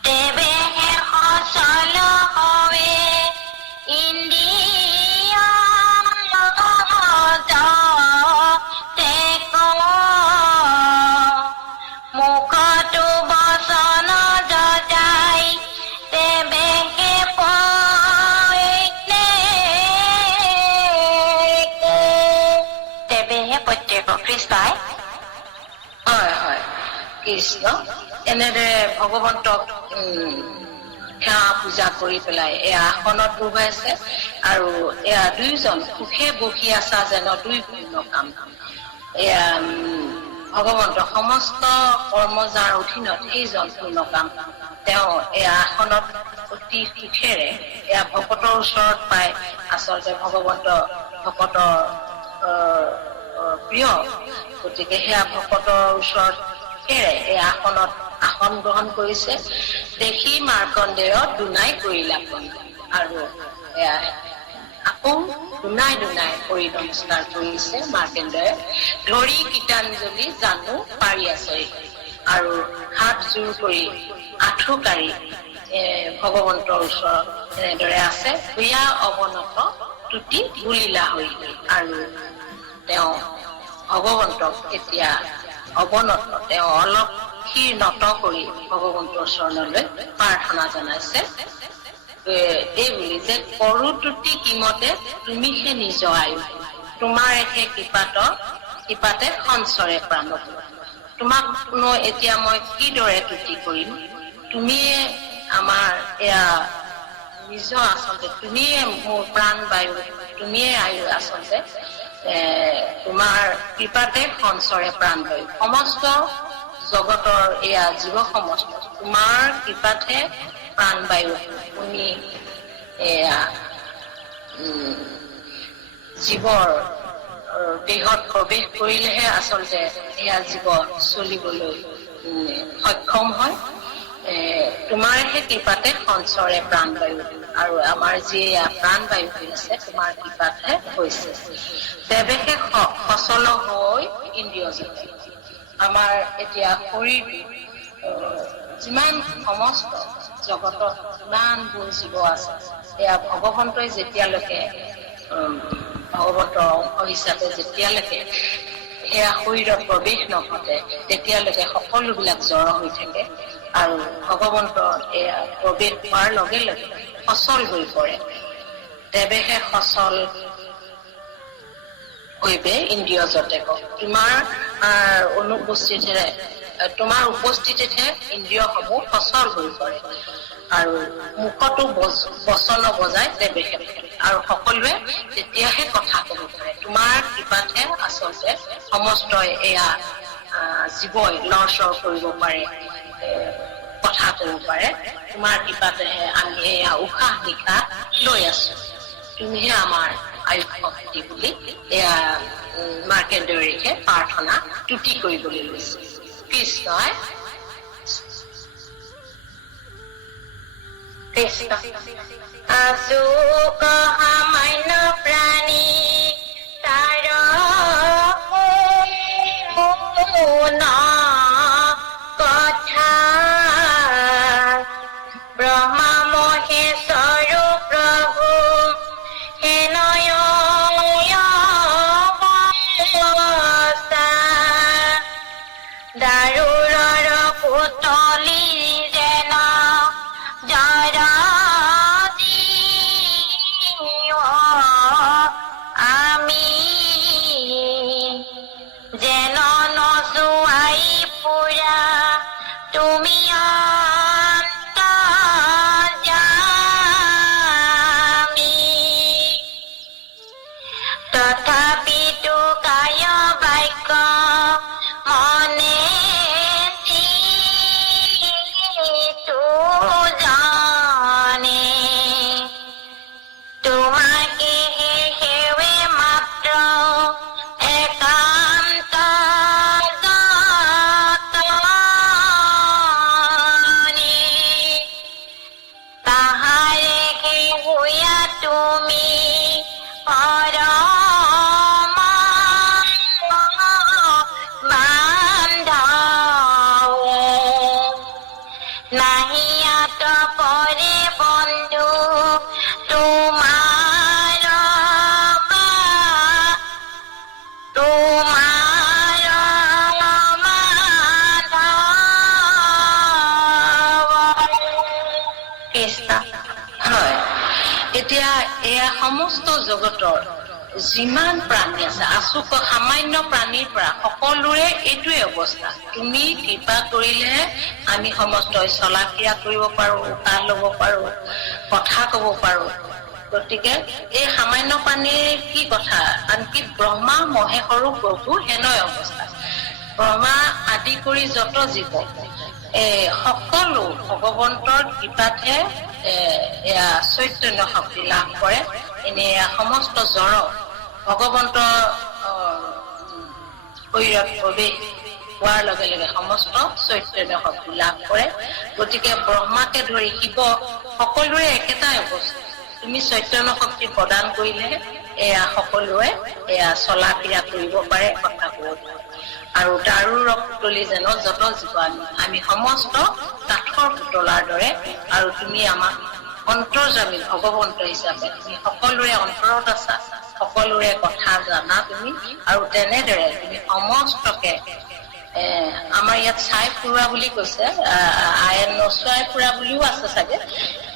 তেবেহে সচল হৱে ইন্দ্ৰিয় জতে মুখতো বচন যজাই তেবেহে প্ৰত্যেক কৃষ্ণই হয় হয় কৃষ্ণ এনেদৰে ভগৱন্তক সেৱা পূজা কৰি পেলাই এয়া আসনত বহাইছে আৰু এয়া দুইজন সুখে বহি আছা যেন দুই পূৰ্ণ কাম এয়া ভগৱন্ত সমস্ত কৰ্মজাৰ অধীনত এইজন পূৰ্ণ কাম তেওঁ এয়া আসনত অতি সুখেৰে এয়া ভকতৰ ওচৰত পাই আচলতে ভগৱন্ত ভকতৰ প্ৰিয় গতিকে সেয়া ভকতৰ ওচৰত এই আসনত আসন গ্ৰহণ কৰিছে দেখি মাৰ্কণ্ডেয় দুনাই কৰিলা আৰু আকৌ দুনাই দুনাই কৰি নমস্কাৰ কৰিছে মাৰ্কণ্ডেয় ধৰি গীতাঞ্জলি জানো পাৰি আছে আৰু হাত জোৰ কৰি আঁঠু কাঢ়ি ভগৱন্তৰ ওচৰত এনেদৰে আছে ভূঞা অৱনত তুতি বুলিলা হৈ আৰু তেওঁ ভগৱন্তক এতিয়া অৱনত তেওঁ অলপ ক্ষীৰ নত কৰি ভগৱন্তৰ চৰণলৈ প্ৰাৰ্থনা জনাইছে এই বুলি যে কৰো তুতি কিমতে তুমিহে নিজ আয়ু তোমাৰেহে কৃপাতে সঞ্চৰে প্ৰাণ তোমাক এতিয়া মই কিদৰে তুতি কৰিম তুমিয়ে আমাৰ এয়া নিজ আচলতে তুমিয়ে মোৰ প্ৰাণ বায়ু তুমিয়ে আয়ু আচলতে তোমাৰ কৃপাতে সঞ্চৰে প্ৰাণ বায়ু সমস্ত জগতৰ এয়া জীৱ সমষ্টি তোমাৰ কৃপাতে প্ৰাণ বায়ু তুমি এয়া জীৱৰ দেহত প্ৰৱেশ কৰিলেহে আচলতে এয়া জীৱ চলিবলৈ সক্ষম হয় তোমাৰহে কৃপাতে সঞ্চৰে প্ৰাণ বায়ু আৰু আমাৰ যি প্ৰাণ বায়ু হৈ আছে তোমাৰ কৃপাতহে হৈছে তেৱেহে সচল হৈ ইন্দ্ৰিয় জগত আমাৰ এতিয়া শৰীৰ যিমান সমস্ত জগতত যিমানবোৰ জীৱ আছে এয়া ভগৱন্তই যেতিয়ালৈকে ভগৱন্তৰ অংশ হিচাপে যেতিয়ালৈকে এয়া শৰীৰত প্ৰৱেশ নঘটে তেতিয়ালৈকে সকলোবিলাক জড় হৈ থাকে আৰু ভগৱন্তৰ এয়া প্ৰৱেশ হোৱাৰ লগে লগে সচল হৈ পৰে দেৱেহে সচল হৈবে ইন্দ্ৰিয় জতেক তোমাৰ অনুপস্থিতিৰে তোমাৰ উপস্থিতিতহে ইন্দ্ৰিয়সমূহ সচল হৈ পৰে আৰু মুখতো বচন বজাই দেৱেহে আৰু সকলোৱে তেতিয়াহে কথা ক'ব পাৰে তোমাৰ কৃপাতহে আচলতে সমস্ত এয়া জীৱই লৰচৰ কৰিব পাৰে কথা ক'ব পাৰে তোমাৰ কৃপাতেহে আমি এয়া উশাহ নিশাহ লৈ আছো তুমিহে আমাৰ আয়ুষ শক্তি বুলি এয়া মাৰ্কেণ্ডৰীকে প্ৰাৰ্থনা তুতি কৰিবলৈ লৈছে কৃষ্ণই কৃষ্ণ আচুক সামান্য প্ৰাণী তাৰ শুন কথা ব্ৰহ্মা মহেশ্বৰ প্ৰভু হেনয় দাৰুৰৰ পুতলি যেন জৰা আমি যেন নচুৱাই পুৰা তুমি তথাপিতো কায় বাক্য মনে তো জানে তোমাকে হেৱে মাত্ৰ একান্ত যতনে তাহাৰে হেৰুয়া তুমি পৰম বান্ধৱ নাহি আত পৰে বন্ধু তোমাৰ কৃষ্ণ হয় এতিয়া এয়া সমস্ত জগতৰ যিমান প্ৰাণী আছে আচুক সামান্য প্ৰাণীৰ পৰা সকলোৰে এইটোৱে অৱস্থা তুমি কৃপা কৰিলেহে আমি সমস্ত চলা ক্ৰিয়া কৰিব পাৰো উশাহ ল'ব পাৰো কথা ক'ব পাৰো গতিকে এই সামান্য প্ৰাণীৰ কি কথা আনকি ব্ৰহ্মা মহেশ্বৰো প্ৰভু হেনয় অৱস্থা ব্ৰহ্মা আদি কৰি যত জীৱ সকলো ভগৱন্তৰ কৃপাতহে এয়া চৈতন্য শক্তি লাভ কৰে এনে সমস্ত জড় ভগৱন্তৰ শৰীৰত প্ৰৱেশ হোৱাৰ লগে লগে সমস্ত চৈতন্য শক্তি লাভ কৰে গতিকে ব্ৰহ্মাকে ধৰি শিৱ সকলোৰে একেটাই অৱস্থা তুমি চৈতন্য শক্তি প্ৰদান কৰিলে এয়া সকলোৱে এয়া চলা ক্ৰিয়া কৰিব পাৰে কথা ক'ব পাৰে আৰু দাৰুৰ পুতলি যেন যত জীৱ আমি সমস্ত কাঠৰ পুতলাৰ দৰে আৰু তুমি আমাক অন্তৰ্যামী ভগৱন্ত হিচাপে তুমি সকলোৰে অন্তৰত আছা সকলোৰে কথা জানা তুমি আৰু তেনেদৰে তুমি সমস্তকে আমাৰ ইয়াত চাই ফুৰা বুলি কৈছে আইন নচুৱাই ফুৰা বুলিও আছে চাগে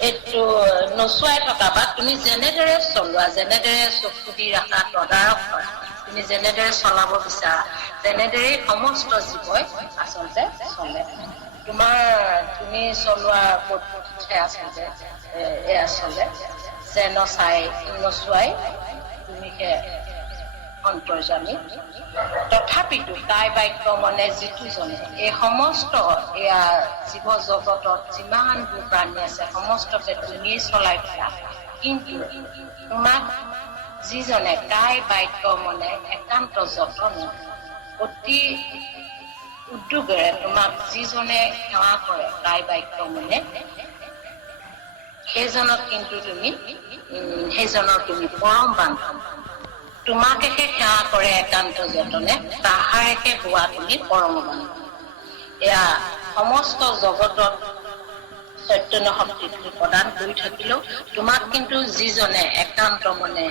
এইটো নচুৱাই থকা বা তুমি যেনেদৰে চলোৱা যেনেদৰে চকু দি ৰাখা তদাৰক কৰা তুমি যেনেদৰে চলাব বিচাৰা তেনেদৰে সমস্ত জীৱই আচলতে চলে তোমাৰ তুমি চলোৱা পদ্ধতিহে আচলতে এয়া চলে যে নচাই নচুৱাই তুমিহে অন্তৰ্যামী তথাপিতো কায় বাক্য মনে যিটো জনে এই সমস্ত এয়া জীৱ জগতত যিমানবোৰ প্ৰাণী আছে সমস্তকে তুমিয়ে চলাই ফুৰা কিন্তু তোমাক যিজনে কায় বাক্য মনে একান্ত যতন অতি উদ্যোগেৰে তোমাক যিজনে সেৱা কৰে কায় বাক্য মনে সেইজনক কিন্তু তুমি সেইজনৰ তুমি পৰম বান্ধৱ তোমাকেহে সেৱা কৰে একান্ত যতনে, তাহাৰেহে হোৱা তুমি পৰম বান্ধৱ। এয়া সমস্ত জগতত চৈতন্য শক্তি তুমি প্ৰদান কৰি থাকিলেও তোমাক কিন্তু যিজনে একান্ত মনে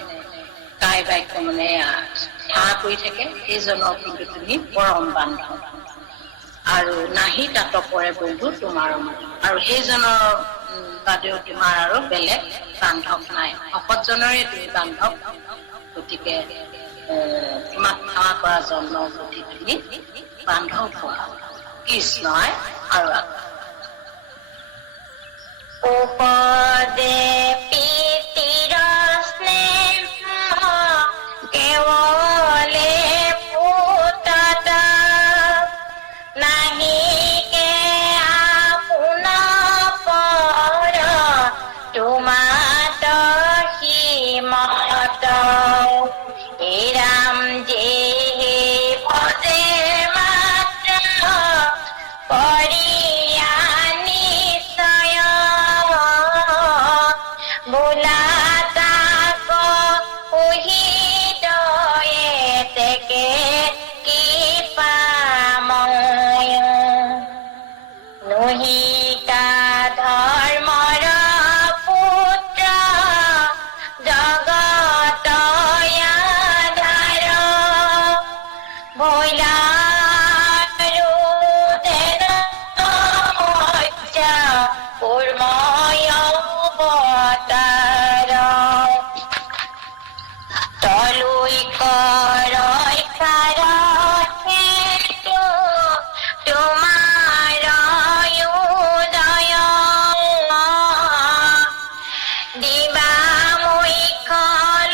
কায় বাক্য মানে সেৱা কৰি থাকে সেইজনক কিন্তু তুমি পৰম বান্ধৱ। আৰু নাহি তাত পৰে বন্ধু তোমাৰ আৰু সেইজনৰ বাদেও তোমাৰ আৰু বেলেগ বান্ধৱ নাই, ভকতজনৰে তুমি বান্ধৱ। গতিকে তোমাক সেৱা কৰা জন্ম বুদ্ধি তুমি বান্ধৱ হোৱা কৃষ্ণই। আৰু উপদে পিতিৰ স্নেহ কেৱলে পুতত নাহিকে আপোন পৰ তোমাত সীমত ৰাম যে ভজে মাত্ৰ কৰিয়া নিশ্চয় বোলা তাক উহিদয়ে তেকে কৃপাময় নহিকা ধৰ্মৰ পুত্ৰ জগত আধাৰ ভৈলা কুৰ্ময় অৱতাৰ তলুই কৰৈ কাৰহেতু তোমাৰ উদয় দিবা মুখ্য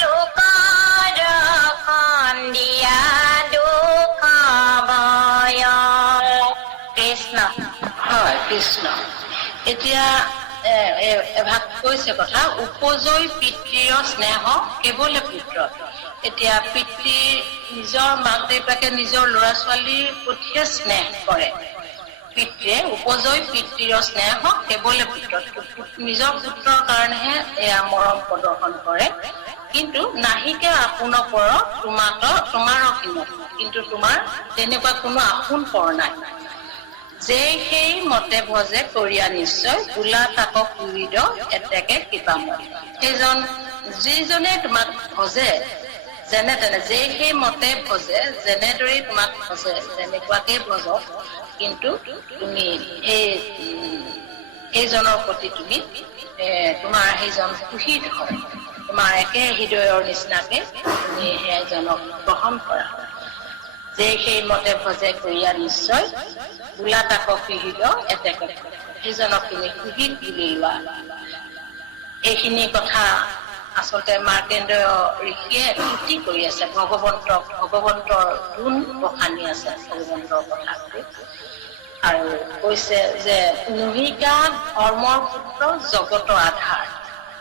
লোকৰ খন্দিয়া দুখ ভয়। কৃষ্ণ। হয় কৃষ্ণ। এতিয়া এভাগ কৈছে কথা, উপজয় পিতৃৰ স্নেহ কেৱলে পুত্ৰ। এতিয়া পিতৃ নিজৰ মাক দেউতাকে নিজৰ ল'ৰা ছোৱালীৰ প্ৰতিহে স্নেহ কৰে। পিতৃয়ে উপজয় পিতৃৰ স্নেহ কেৱলে পুত্ৰ, নিজৰ পুত্ৰৰ কাৰণেহে এয়া মৰম প্ৰদৰ্শন কৰে। কিন্তু নাহিকে আপোন পৰ তোমাৰ সীমত, কিন্তু তোমাৰ তেনেকুৱা কোনো আপোন পৰ নাই। যে সেই মতে ভজে কৰিয়া নিশ্চয় বোলা তাক সুহৃদ এতেকে কৃপাময়। সেইজন যিজনে তোমাক ভজে যেনে তেনে, যে সেই মতে ভজে যেনেদৰে তোমাক ভজে যেনেকুৱাকে ভজক, কিন্তু তুমি সেইজনৰ প্ৰতি তুমি তোমাৰ সেইজন সুহৃদ হয়, তোমাৰ একে হৃদয়ৰ নিচিনাকে তুমি সেইজনক গ্ৰহণ কৰা। যে সেই মতে ভজে কৰিয়া নিশ্চয় বোলা তাক সুহৃদ এতেকে, সেইজনক তুমি সুহৃদ বুলি লোৱা। এইখিনি কথা আচলতে মাৰ্কেন্দ্ৰয় ঋষিয়ে স্তুতি কৰি আছে ভগৱন্তৰ গুণ বখানি আছে ভগৱন্তৰ কথাটো। আৰু কৈছে যে নহিকা ধৰ্মৰ পুত্ৰ জগতৰ আধাৰ।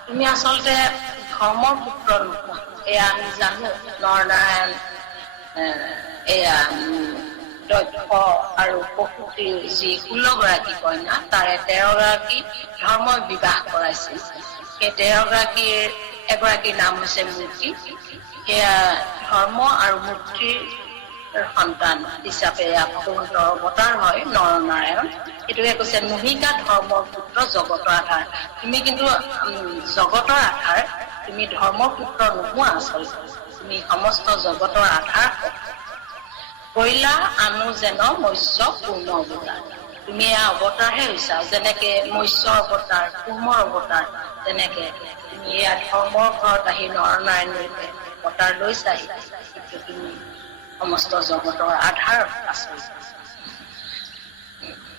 তুমি আচলতে ধৰ্মৰ পুত্ৰ নোহোৱা, এয়া আমি জানো। নৰনাৰায়ণ এয়া দক্ষ আৰু প্ৰসূতিৰ যি 16গৰাকী কন্যা, তাৰে 13গৰাকী ধৰ্ম বিবাহ কৰাইছিল। সেই 13গৰাকীৰ এগৰাকীৰ নাম হৈছে মূৰ্তি। সেয়া ধৰ্ম আৰু মূৰ্তিৰ সন্তান হিচাপে ভগৱন্তৰ অৱতাৰ হয় নৰনাৰায়ণ। এইটোকে কৈছে নহিকা ধৰ্মৰ পুত্ৰ জগতৰ আধাৰ। তুমি কিন্তু জগতৰ আধাৰ, তুমি ধৰ্মৰ পুত্ৰ নোহোৱা। আচলতে তুমি সমস্ত জগতৰ আধাৰ। কৰিলা আনো যেন মৎস্য পূৰ্ণ অৱতাৰ। তুমি এয়া অৱতাৰহে হৈছা, যেনেকে মৎস্যৰ অৱতাৰ কুৰ্মৰ অৱতাৰ, তেনেকে তুমি এয়া ধৰ্মৰ ঘৰত আহি নৰনাৰায়ণ অৱতাৰ লৈছাহি, কিন্তু তুমি সমস্ত জগতৰ আধাৰ আছা।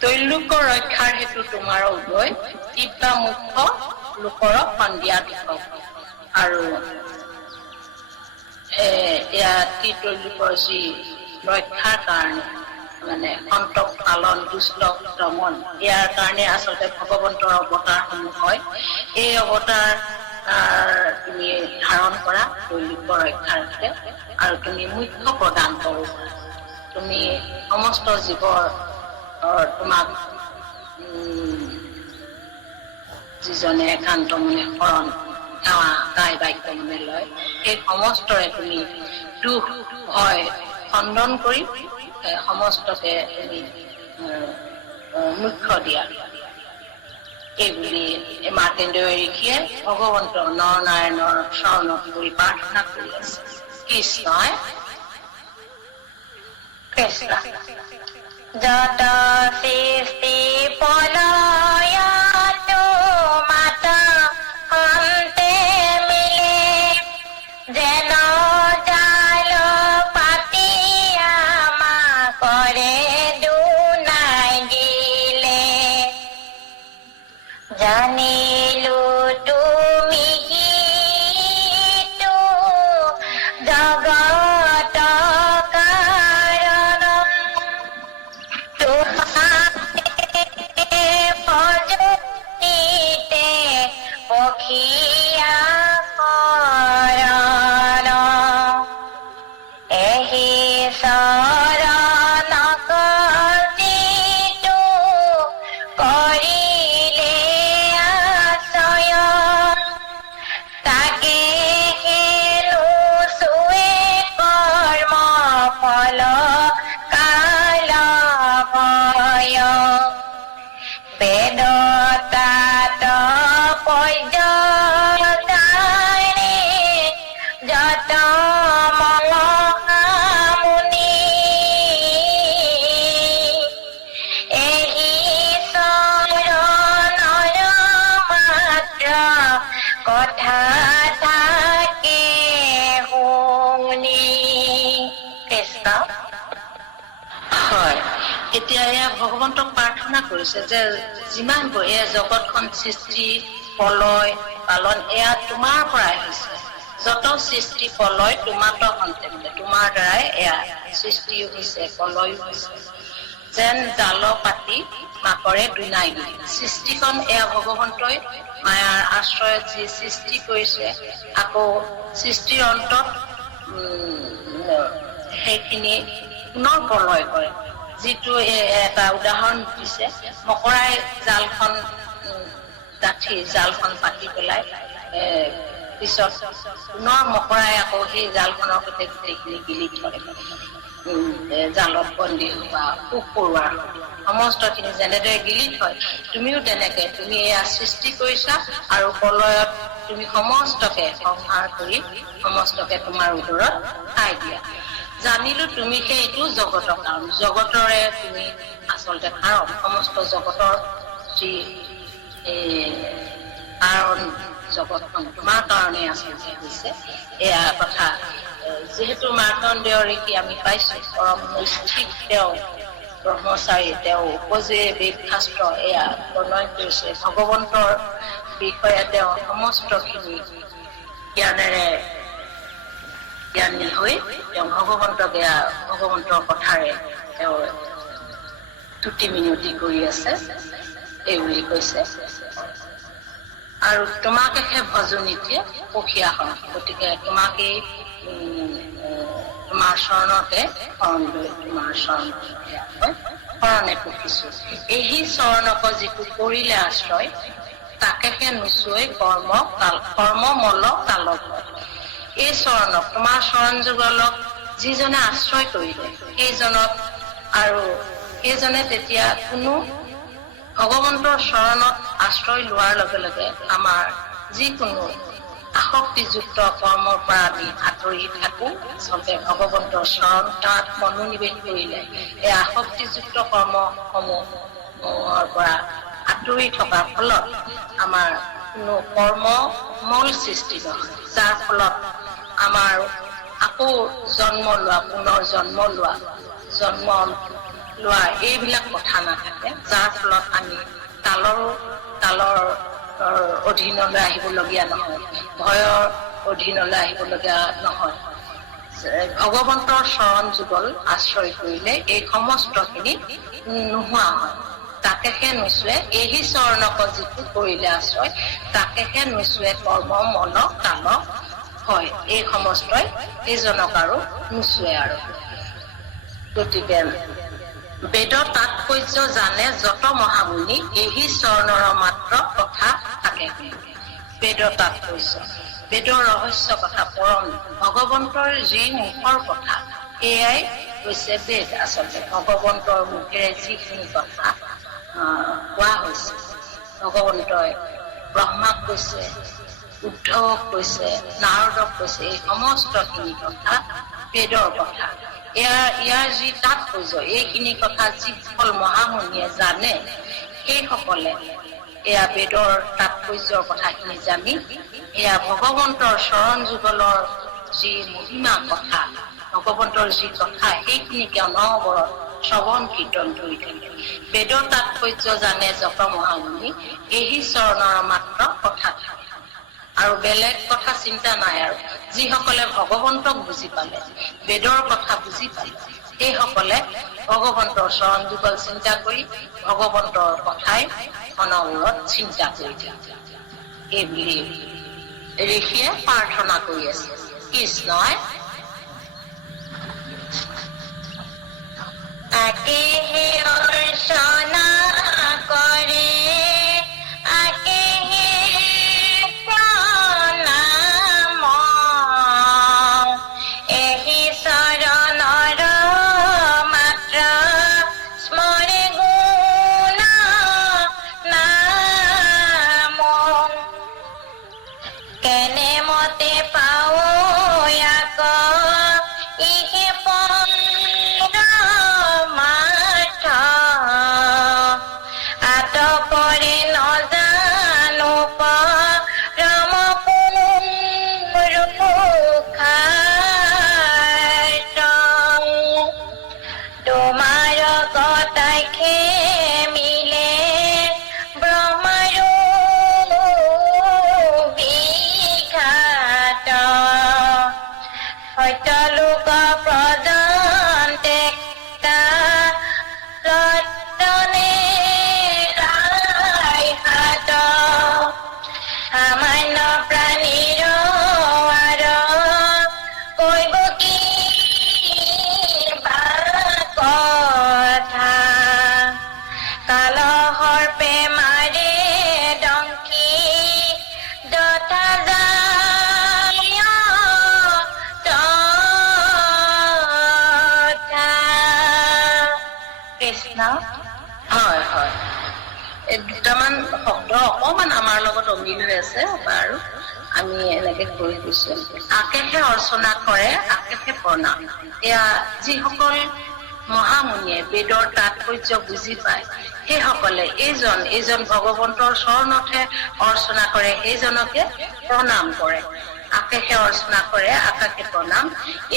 তৈলোকৰ ৰক্ষাৰ হেতু তোমাৰ উদয়, তিব্বা মুখ্য লোকৰ সন্ধিয়া দুখ। আৰু এয়া তৈলোকৰ যি ৰক্ষাৰ কাৰণে, মানে সন্তক পালন দুষ্ট দমন, ইয়াৰ কাৰণে আচলতে ভগৱন্তৰ অৱতাৰসমূহ হয়। এই অৱতাৰ তুমি ধাৰণ কৰা তৈলোকৰ ৰক্ষাৰ্থে, আৰু তুমি মুখ্য প্ৰদান কৰো। তুমি সমস্ত জীৱৰ তোমাক যিজনে একান্ত মনে শৰণ কাই বাক্য মানে লয় সেই সমস্তৰে তুমি দুখ ভয় খণ্ডন কৰি সমস্তকে তুমি মুখ্য দিয়া এইবুলি মাৰ্কেণ্ডেয় ঋষিয়ে ভগৱন্ত নৰনাৰায়ণৰ চৰণত পৰি প্ৰাৰ্থনা কৰি আছে কৃষ্ণই কৃষ্ণ যত সৃষ্টি পলয়তো মাত অন্তে মিলে যেন জাল পাতি আমা কৰে দুনাই দিলে জানিলো তুমি হিতু জগত কাৰণ তোমাৰে ভজতিতে পখিয়া শৰণ এহি শৰণক যিটো কৰিলে আশ্ৰয় তাকে হেনো চুৱে কৰ্ম ফল কাল ভয় বেদতাত পৰ্যদানে যত মহামুনি এহি শৰণৰ মাত্ৰ কথা থাকে শুনি কৃষ্ণ হয় এতিয়া এয়া ভগৱন্তক প্ৰাৰ্থনা কৰিছে যে যিমানবোৰ এয়া জগতখন সৃষ্টি প্ৰলয় পালন এয়া তোমাৰ পৰাই হৈছে যত সৃষ্টি প্ৰলয় তোমাত সন্তেতে তোমাৰ দ্বাৰাই এয়া সৃষ্টিও হৈছে প্ৰলয়ো হৈছে যেন জাল পাতি মাকৰে দুনাই দিলে সৃষ্টিখন এয়া ভগৱন্তই মায়াৰ আশ্ৰয়ত যি সৃষ্টি কৰিছে আকৌ সৃষ্টিৰ অন্তত সেইখিনি পুনৰ প্ৰলয় কৰে যিটো এটা উদাহৰণ দিছে মকৰাই জালখন ডাঠি জালখন পাতি পেলাই পিছত পুনৰ মকৰাই আকৌ সেই জালখনৰ সৈতে গোটেইখিনি গিলি ধৰে জালত বন্দী হোৱা পোক পৰুৱাৰ সমস্তখিনি যেনেদৰে গিলি থয় তুমিও তেনেকে তুমি এয়া সৃষ্টি কৰিছা আৰু প্ৰলয়ত তুমি সমস্তকে সংহাৰ কৰি সমস্তকে তোমাৰ ওপৰত খাই দিয়া জানিলো তুমি সেইটো জগতৰ কাৰণ জগতৰে তুমি আচলতে কাৰণ সমস্ত জগতৰ যি কাৰণ জগতখন তোমাৰ কাৰণে আচলতে হৈছে এয়া কথা যিহেতু মাৰ্কণ্ডেয় ঋষি আমি পাইছো পৰম নৈষ্ঠিক তেওঁ ব্ৰহ্মচাৰী তেওঁ উপজে বেদ শাস্ত্ৰ এয়া প্ৰণয় কৰিছে ভগৱন্তৰ বিষয়ে তেওঁ সমস্তখিনি জ্ঞানেৰে জ্ঞানী হৈ তেওঁ ভগৱন্তৰ কথাৰে তেওঁ তুতি মিনতি কৰি আছে এই বুলি কৈছে আৰু তোমাকেহে ভজনীতিয়ে পখিয়া হয় গতিকে তোমাকেই তোমাৰ চৰণতে শৰণ লৈ তোমাৰ শৰণে পুখিছো এহি চৰণক যিটো কৰিলে আশ্ৰয় তাকেহে নোচোৱে কৰ্ম মল কালক এই চৰণক তোমাৰ চৰণ যুগলক যিজনে আশ্ৰয় কৰিলে সেইজনক আৰু সেইজনে তেতিয়া কোনো ভগৱন্তৰ চৰণত আশ্ৰয় লোৱাৰ লগে লগে আমাৰ যিকোনো আসক্তিযুক্ত কৰ্মৰ পৰা আমি আঁতৰি থাকো আচলতে ভগৱন্তৰ চৰণ তাত মনোনিৱেশ কৰিলে এই আসক্তিযুক্ত কৰ্মসমূহৰ পৰা আঁতৰি থকাৰ ফলত আমাৰ কোনো কৰ্ম মল সৃষ্টি নহয় যাৰ ফলত আমাৰ আকৌ পুনৰ জন্ম লোৱা এইবিলাক কথা নাথাকে যাৰ ফলত আমি কালৰ অধীনলৈ আহিবলগীয়া নহয় ভয়ৰ অধীনলৈ আহিবলগীয়া নহয় ভগৱন্তৰ চৰণ যুগল আশ্ৰয় কৰিলে এই সমস্তখিনি নোহোৱা হয় তাকেহে নোচোৱে এহি চৰণক যিটো কৰিলে আশ্ৰয় তাকেহে নোচোৱে কৰ্ম মল কাল হয় এই সমস্তই এইজনক আৰু নোচোৱে আৰু গতিকে বেদৰ তাৎপৰ্য জানে যত মহামুনি এহি চৰণৰ মাত্ৰ কথা থাকে বেদৰ তাৎপৰ্য, বেদৰ ৰহস্য কথা, পৰম ভগৱন্তৰ যি মুখৰ কথা, এয়াই হৈছে বেদ। আচলতে ভগৱন্তৰ মুখেৰে যিখিনি কথা কোৱা হৈছে, ভগৱন্তই ব্ৰহ্মাক কৈছে, উদ্ধৱক কৈছে, নাৰদক কৈছে, এই সমস্তখিনি কথা বেদৰ কথা। ইয়াৰ যি তাৎপৰ্য, এইখিনি কথা যিসকল মহামুনিয়ে জানে, সেইসকলে এয়া বেদৰ তাৎপৰ্যৰ কথাখিনি জানি এয়া ভগৱন্তৰ চৰণ যুগলৰ যি মহিমা কথা, ভগৱন্তৰ যি কথা, সেইখিনিকে অনবৰত শ্ৰৱণ কীৰ্তন কৰি থাকে। বেদৰ তাৎপৰ্য জানে যত মহামুনি, এই চৰণৰ মাত্ৰ কথা থাকে আৰু বেলেগ কথা চিন্তা নাই। আৰু যিসকলে ভগৱন্তক বুজি পালে, বেদৰ কথা বুজি পালে, সেইসকলে ভগৱন্তৰ চৰণ যুগল চিন্তা কৰি ভগৱন্তৰ কথাই অনবৰত চিন্তা কৰি থাকে। এইবুলি ঋষিয়ে প্ৰাৰ্থনা কৰি আছে। কৃষ্ণই আকেহে অৰ্চনা কৰে, আকেহে প্ৰণাম, এহি চৰণৰ মাত্ৰ স্মৰে গুণ নাম, কেনে মতে পাও ইয়াক ইহে পৰমাৰ্থ, আতপৰে নজানো পৰম পুৰুষাৰ্থ, তোমাৰ কথাকে মিলে ব্ৰহ্মাৰো বিঘাত, সত্য লোক প্ৰজন্তে ৰতনে ৰাই হাত, সামান্য প্ৰাণীৰ আৰ কৈব কি বা কথা, কালহৰ্পে মাৰে ডংকি যথা যায় তথা। কৃষ্ণ। হয় হয়, এই দুটামান শব্দ অকমান আমাৰ লগত অমিল হৈ আছে বাৰু, আমি এনেকে কৰি দিছো। আকেহে অৰ্চনা কৰে, আকেহে প্ৰণাম। এয়া যিসকল মহামুনিয়ে বেদৰ তাৎপৰ্য বুজি পায়, সেইসকলে এইজন ভগৱন্তৰ চৰণতহে অৰ্চনা কৰে, সেইজনকে প্ৰণাম কৰে। আকেহে অৰ্চনা কৰে, আকাশে প্ৰণাম,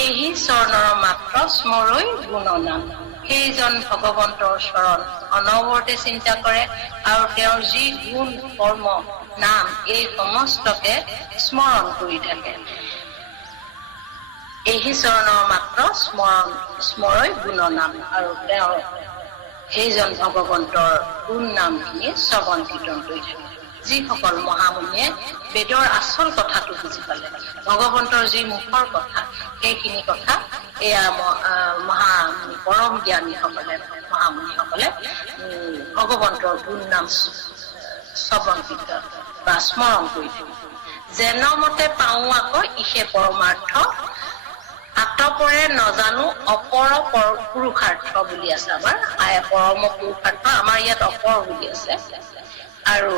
এই চৰণৰ মাত্ৰ স্মৰৈ গুণনাম। সেইজন ভগৱন্তৰ চৰণ অনবৰতে চিন্তা কৰে আৰু তেওঁৰ যি গুণ কৰ্ম নাম, এই সমস্তকে স্মৰণ কৰি থাকে। এই চৰণৰ মাত্ৰ স্মৰৈ গুণনাম, আৰু তেওঁৰ সেইজন ভগৱন্তৰ গুণ নামখিনি শ্ৰৱণ কীৰ্তন কৰি থাকে। যিসকল মহামুনিয়ে বেদৰ আচল কথাটো বুজি পালে, ভগৱন্তৰ যি মুখৰ কথা, সেইখিনি কথা এয়া পৰম জ্ঞানীসকলে, মহামুনিসকলে ভগৱন্তৰ গুণ নাম শ্ৰৱণ কীৰ্তন বা স্মৰণ কৰি থাকে। যেন মতে পাওঁ আকৌ ইহে পৰমাৰ্থ, আতপৰে নজানো অপৰ পুৰুষাৰ্থ বুলি আছে আমাৰ, পৰম পুৰুষাৰ্থ আমাৰ ইয়াত অপৰ বুলি আছে। আৰু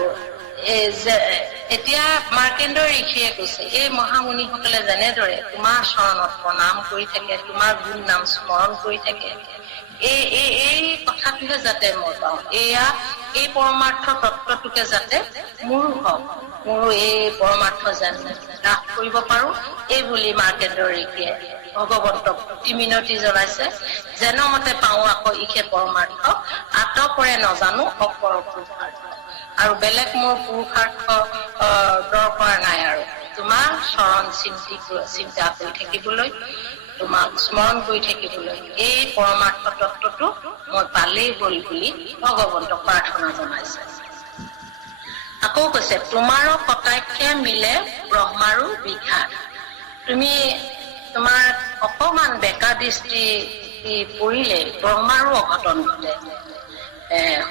এতিয়া মাৰ্কেণ্ডৰ ঋষিয়ে কৈছে, এই মহামুনিসকলে যেনেদৰে তোমাৰ চৰণত প্ৰণাম কৰি থাকে, তোমাৰ গুণ নাম স্মৰণ কৰি থাকে, এই কথাটোহে যাতে মই পাওঁ, এই পৰমাৰ্থ তত্ত্বটোকে যাতে মোৰো হওক, মোৰো এই পৰমাৰ্থ যেন লাভ কৰিব পাৰো, এই বুলি মাৰ্কেণ্ডৰ ঋষিয়ে ভগৱন্তক অতি মিনতি জনাইছে। যেন মতে পাওঁ আকৌ ইহে পৰমাৰ্থ, আতপৰে নজানো অপৰ পুৰুষাৰ্থ। আৰু বেলেগ মোৰ পুৰুষাৰ্থ দৰকাৰ নাই, আৰু তোমাৰ চৰণ চিন্তা কৰি থাকিবলৈ, তোমাক স্মৰণ কৰি থাকিবলৈ, এই পৰমাৰ্থ তত্ত্বটো মই পালেই হ'ল বুলি ভগৱন্তক প্ৰাৰ্থনা জনাইছে। আকৌ কৈছে, তোমাৰো কটাক্ষে মিলে ব্ৰহ্মাৰো বিঘাত। তোমাৰ অকমান বেকা দৃষ্টি পৰিলে ব্ৰহ্মাৰো অঘটন ঘটে,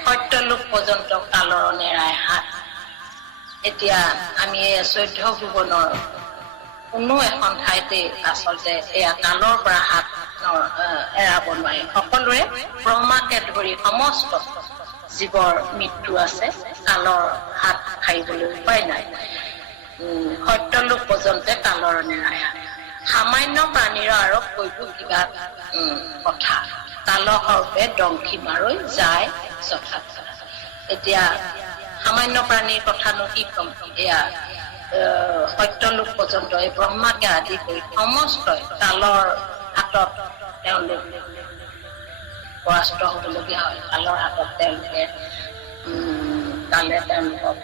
সত্য লোক পৰ্যন্ত কালৰ নেৰাই হাত। এতিয়া আমি 14 ভুৱনৰ কোনো এখন ঠাইতে আচলতে এয়া কালৰ পৰা হাত এৰাব নোৱাৰে সকলোৰে ব্ৰহ্মাকে ধৰি সমস্ত জীৱৰ মৃত্যু আছে কালৰ হাত খাইবলৈ উপায় নাই সত্যলোক পৰ্যন্ত কালৰ নেৰাই সামান্য প্ৰাণীৰ আৰু কৈবো কিবা কথা কাল সৰ্পে ডংকি মাৰৈ যায় যথাৰ্থ এতিয়া সামান্য প্ৰাণীৰ কথানো কি কম এয়া সত্যলোক পৰ্যন্ত এই ব্ৰহ্মাকে আদি কৰি সমস্ত কালৰ হাতত তেওঁলোক পৰাস্ত হ'বলগীয়া হয় কালৰ হাতত তেওঁলোকে কালে তেওঁলোকক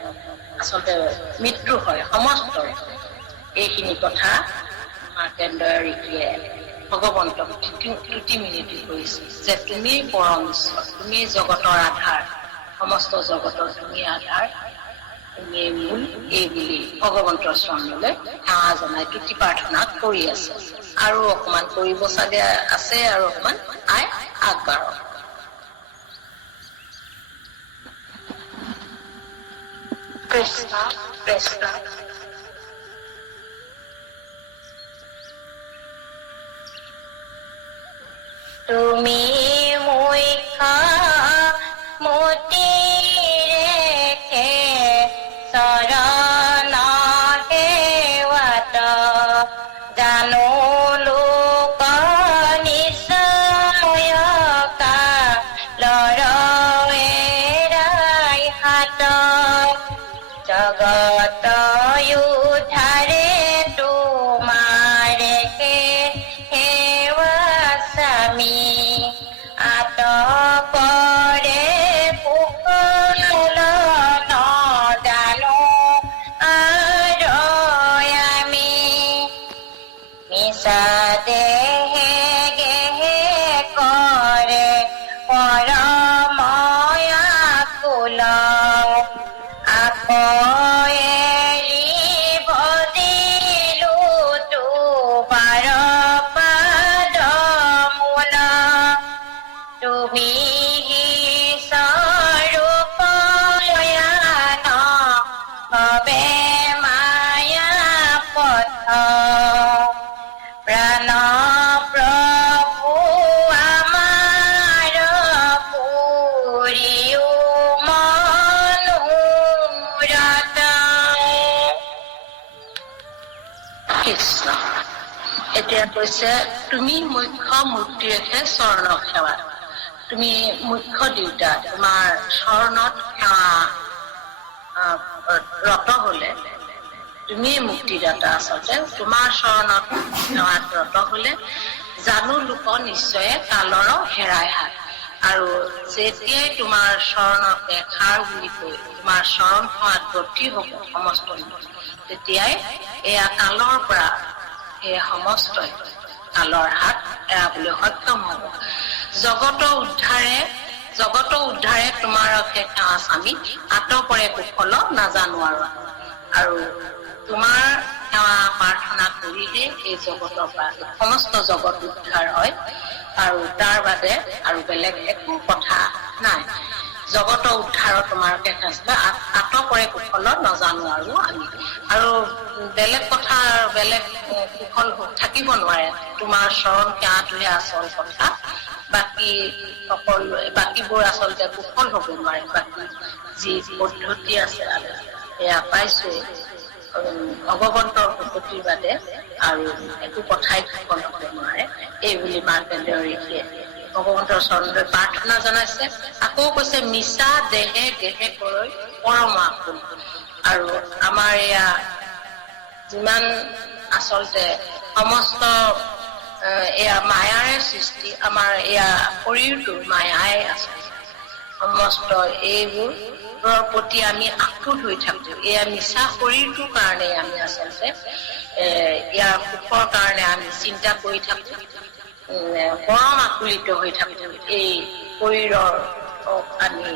আচলতে মৃত্যু হয় সমস্ত এইখিনি কথা মাৰ্কেণ্ডৰ ঋষিয়ে ভগৱন্তক তুতি মিনতি কৰিছে যে তুমি পৰম ঈশ্বৰ তুমি জগতৰ আধাৰ সমস্ত জগতৰ তুমি আধাৰ তুমি মূল এই বুলি ভগৱন্তৰ চৰণলৈ সেৱা জনাই তুতি প্ৰাৰ্থনা কৰি আছে আৰু অকমান কৰিব চাগে আছে আৰু অকমান আই আগবাঢ়ক কৃষ্ণ কৃষ্ণ তুমি মুখ্য মতিৰে চৰণ সেৱাত জানো লোক নিশ্চয় লৰাই হাত জগত উদ্ধাৰে তোমাৰে সেৱা স্বামী আতপৰে কুশল নজানো আৰু আমি মিছা দেহে গেহে কৰে পৰময়া কুল আকৌ এৰি বদিলো তোমাৰ পাদ মূল তুমি স্বৰূপ ভৱে মায়া পথ প্ৰাণ প্ৰভু আমাৰ পুৰিও মনোৰথ কৃষ্ণ এতিয়া কৈছে তুমি মুখ্য মূৰ্তিৰেহে চৰণ সেৱা তুমি মুখ্য দেউতা তোমাৰ চৰণত সেৱা ৰত হলে তুমি মুক্তিদাতা আচলতে তোমাৰ চৰণত সেৱাত ৰত হলে জানো লোক নিশ্চয় কালৰ হেৰাই হাত আৰু যেতিয়াই তোমাৰ চৰণতে খাৰ বুলি কৈ তোমাৰ চৰণ সেৱাত ব্ৰতী হব সমস্ত তেতিয়াই এয়া কালৰ পৰা এই সমস্ত কালৰ হাত এৰাবলৈ সক্ষম হব জগত উদ্ধাৰে তোমাৰকে সেৱা স্বামী আতপৰে কুশল নাজানো আৰু তোমাৰ সেৱা প্ৰাৰ্থনা কৰিহে এই জগতৰ পৰা সমস্ত জগত উদ্ধাৰ হয় আৰু তাৰ বাদে আৰু বেলেগ একো কথা নাই জগত উদ্ধাৰৰ তোমাৰকে আতপৰে কুশল নাজানো আৰু আমি আৰু বেলেগ কথা বেলেগ কুশল থাকিব নোৱাৰে তোমাৰ চৰণ সেৱাটোহে আচল কথা বাকী বাকীবোৰ আচলতে কুশল হ'ব নোৱাৰে বাকী যি পদ্ধতি আছে এয়া পাইছো ভগৱন্তৰ প্ৰকৃতিৰ বাদে আৰু একো কথাই কুশল হ'ব নোৱাৰে এই বুলি মাৰ্কেণ্ডৰ ঋষিয়ে ভগৱন্তৰ চৰণলৈ প্ৰাৰ্থনা জনাইছে আকৌ কৈছে মিছা দেহে গেহে কৰি পৰমা কুল আৰু আমাৰ এয়া যিমান আচলতে সমস্ত এয়া মায়াৰে সৃষ্টি আমাৰ এয়া শৰীৰটো মায়াই আছে সমস্ত এইবোৰৰ প্ৰতি আমি আকুল হৈ থাকো এয়া মিছা শৰীৰটোৰ কাৰণে আমি আচলতে ইয়াৰ সুখৰ কাৰণে আমি চিন্তা কৰি থাকো পৰম আকুলিত হৈ থাকো এই শৰীৰৰ আমি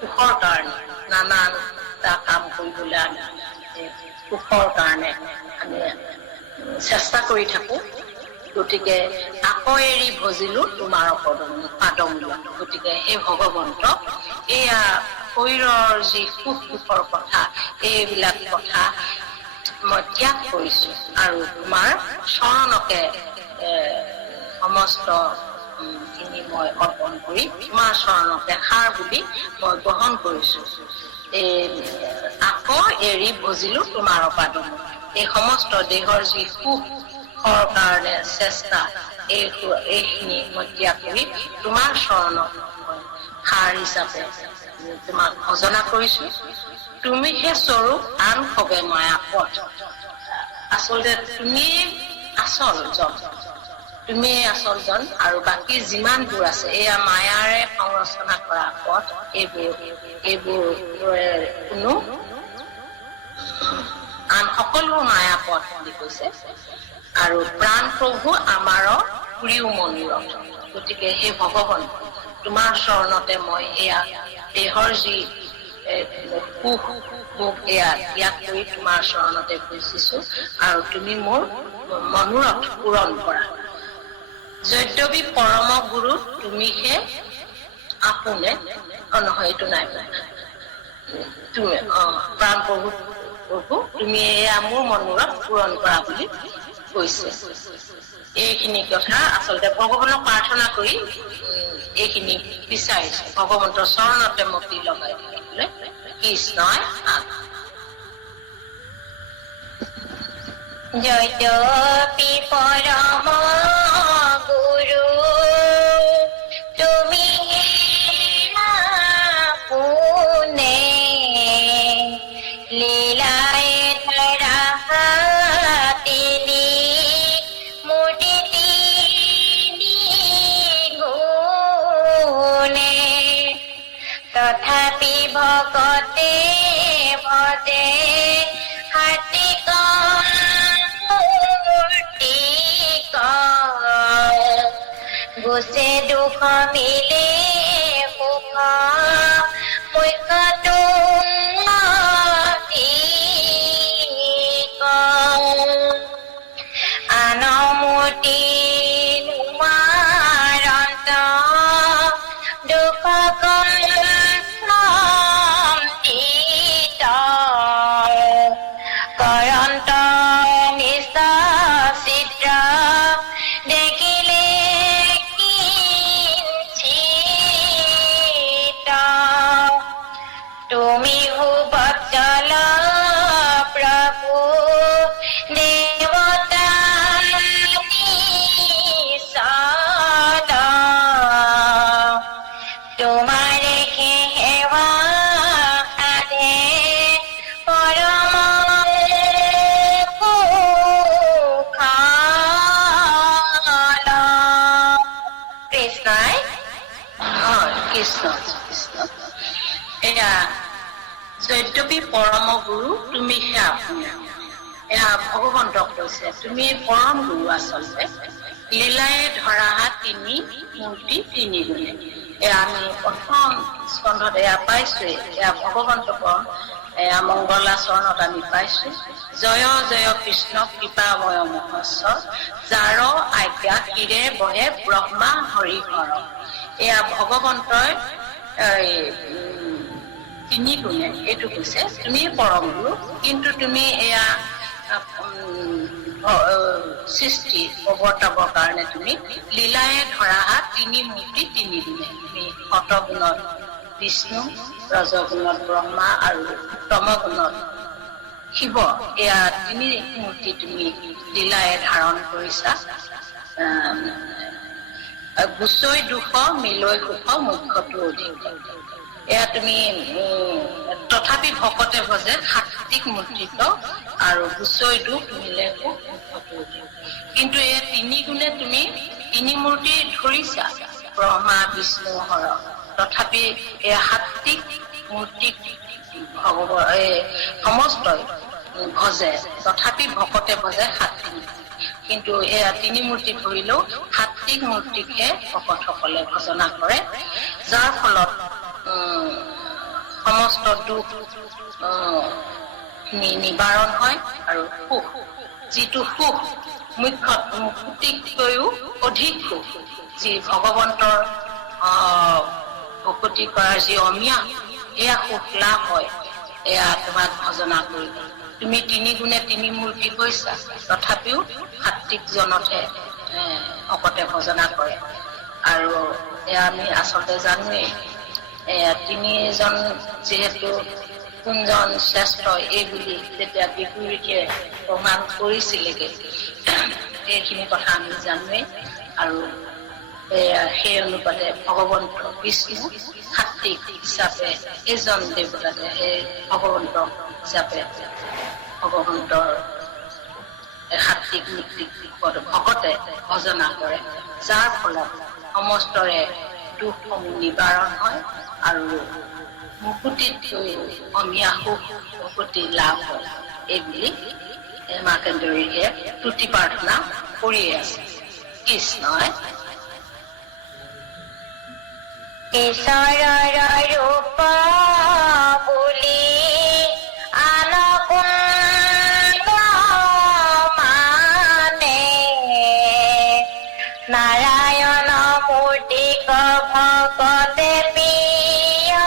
সুখৰ কাৰণে নানানটা কাম কৰিবলৈ আমি সুখৰ কাৰণে আমি চেষ্টা কৰি থাকো গতিকে আকৌ এৰি ভজিলো তোমাৰ পাদমূলত গতিকে সেই ভগৱন্ত এয়া শৰীৰৰ যি সুখ দুখৰ কথা এইবিলাক কথা মই ত্যাগ কৰিছো আৰু তোমাৰ চৰণকে সমস্ত খিনি মই অৰ্পণ কৰি তোমাৰ চৰণকে সাৰ বুলি মই গ্ৰহণ কৰিছো। আকৌ এৰি ভজিলো তোমাৰ পাদম। এই সমস্ত দেহৰ যি সুখৰ কাৰণে চেষ্টা এইখিনি মই ত্যাগ কৰি তোমাৰ চৰণক সাৰ হিচাপে তোমাক ভজনা কৰিছো। তুমিহে স্বৰূপ আন সবে মায়া পথ। আচলতে তুমি আচল জন, তুমি আচল জন আৰু বাকী যিমানবোৰ আছে এয়া মায়াৰে সংৰচনা কৰা পথ। এইবোৰ কোনো আন সকলো মায়া পথ বুলি কৈছে। আৰু প্ৰাণ প্ৰভু আমাৰ প্ৰিয় মনোৰথ। গতিকে সেই ভগৱান তোমাৰ চৰণতে মই এয়া দেহৰ যি সুখ এয়া ত্যাগ কৰি তোমাৰ চৰণতে বুজিছো আৰু তুমি মোৰ মনোৰথ পূৰণ কৰা। যদ্যপি পৰম গুৰু তুমিহে আপোনে নহয়, এইটো নাই তুমি প্ৰাণ প্ৰভু তুমি এয়া মোৰ মনোৰথ পূৰণ কৰা বুলি কৈছে। এইখিনি কথা আচলতে ভগৱানক প্ৰাৰ্থনা কৰি এইখিনি বিচাৰিছে, ভগৱন্তৰ চৰণতে মতি লগাই থাকিবলৈ কৃষ্ণই যদ্যপি পৰম গুৰু তুমি আপোনে লীলাই ধৰা তিনি মূৰ্তি তিনি গুণে তথাপি ভকতে ভজে হাতিক গুছে দুখ মিলে সুখ মুখ্যটো আনমূৰ্তি নুমাৰন্ত দুখ কৰন্ত নিষ্ঠ চিত্ৰ দেখিলে তুমি ভূবৎসল প্ৰভু দেৱতা নিষদ তোমাৰে সেৱা সাধে পৰম কুশল। কৃষ্ণই কৃষ্ণ কৃষ্ণ। এয়া যদ্যপি পৰম গুৰু তুমিহে আপোনে, এয়া ভগৱন্তক কৈছে তুমি পৰম গুৰু। আচলতে লীলাই ধৰা তিনি মূৰ্তি তিনি গুণে, এয়া আমি প্ৰথম স্কন্ধত এয়া পাইছোৱে। এয়া ভগৱন্তক এয়া মংগলাচৰণত আমি পাইছো। জয় জয় কৃষ্ণ কৃপাময় মহস্বৰ, যাৰ আজ্ঞা শিৰে বহে ব্ৰহ্মা হৰি হৰ। এয়া ভগৱন্তই তিনি গুণে এইটো কৈছে তুমি পৰম গুৰু, কিন্তু তুমি এয়া সৃষ্টি প্ৰৱৰ্তাবৰ কাৰণে তুমি লীলায়ে ধৰা তিনি মূৰ্তি তিনি গুণে। তুমি সতগুণত বিষ্ণু, ৰজগুণত ব্ৰহ্মা আৰু তমগুণত শিৱ, এয়া তিনি মূৰ্তি তুমি লীলায়ে ধাৰণ কৰিছা। গুচৈ দুখ মিলৈ সুখ মুখ্যটো অধিক। এয়া তুমি তথাপি ভকতে ভজে সাত্বিক মূৰ্তিত্ব আৰু গুচৈ দুখ মিলে সুখ মুখ্যটো অধিক। কিন্তু এই তিনি গুণে তুমি তিনি মূৰ্তি ধৰিছা, ব্ৰহ্মা বিষ্ণু হৰ, তথাপি এই সাত্বিক মূৰ্তিক সমস্তই ভজে, তথাপি ভকতে ভজে সাত্বিক। কিন্তু এয়া তিনি মূৰ্তি ধৰিলেও সাত্বিক মূৰ্তিকহে ভকতসকলে ভজনা কৰে, যাৰ ফলত সমস্ত দুখ নিবাৰণ হয় আৰু সুখ, যিটো সুখ মুক্তিতকৈও অধিক সুখ, যি ভগৱন্তৰ ভকতি কৰাৰ যি অমিয়া, এয়া সুখ লাভ হয় এয়া তোমাক ভজনা কৰি তুমি 3 গুণে 3 মূৰ্তি কৈছা তথাপিও সাত্বিক জনতহে ভকতে ভজনা কৰে আৰু এয়া আমি আচলতে জানোৱেই 3জন যিহেতু কোনজন শ্ৰেষ্ঠ এই বুলি যেতিয়া বিপুৰীকে প্ৰমাণ কৰিছিলেগে এইখিনি কথা আমি জানোৱেই আৰু সেই অনুপাতে ভগৱন্ত বিষ্ণু সাত্বিক হিচাপে এজন দেৱতাকে সেই ভগৱন্ত হিচাপে ভগৱন্তৰ সাত্বিক নীতিক ভকতে ভজনা কৰে যাৰ ফলত সমস্তৰে দুখসমূহ নিবাৰণ হয় আৰু মুকুতিতকৈ অমীয়া সুখ মুকুতি লাভ হয় এইবুলি মাৰ্কণ্ডেয়ীয়ে তুতি প্ৰাৰ্থনা কৰিয়ে আছে কৃষ্ণই ঈশ্বৰৰ ৰূপ বুলি আনকুণ্ড মানে নাৰায়ণ মূৰ্তিক ভকতে প্ৰিয়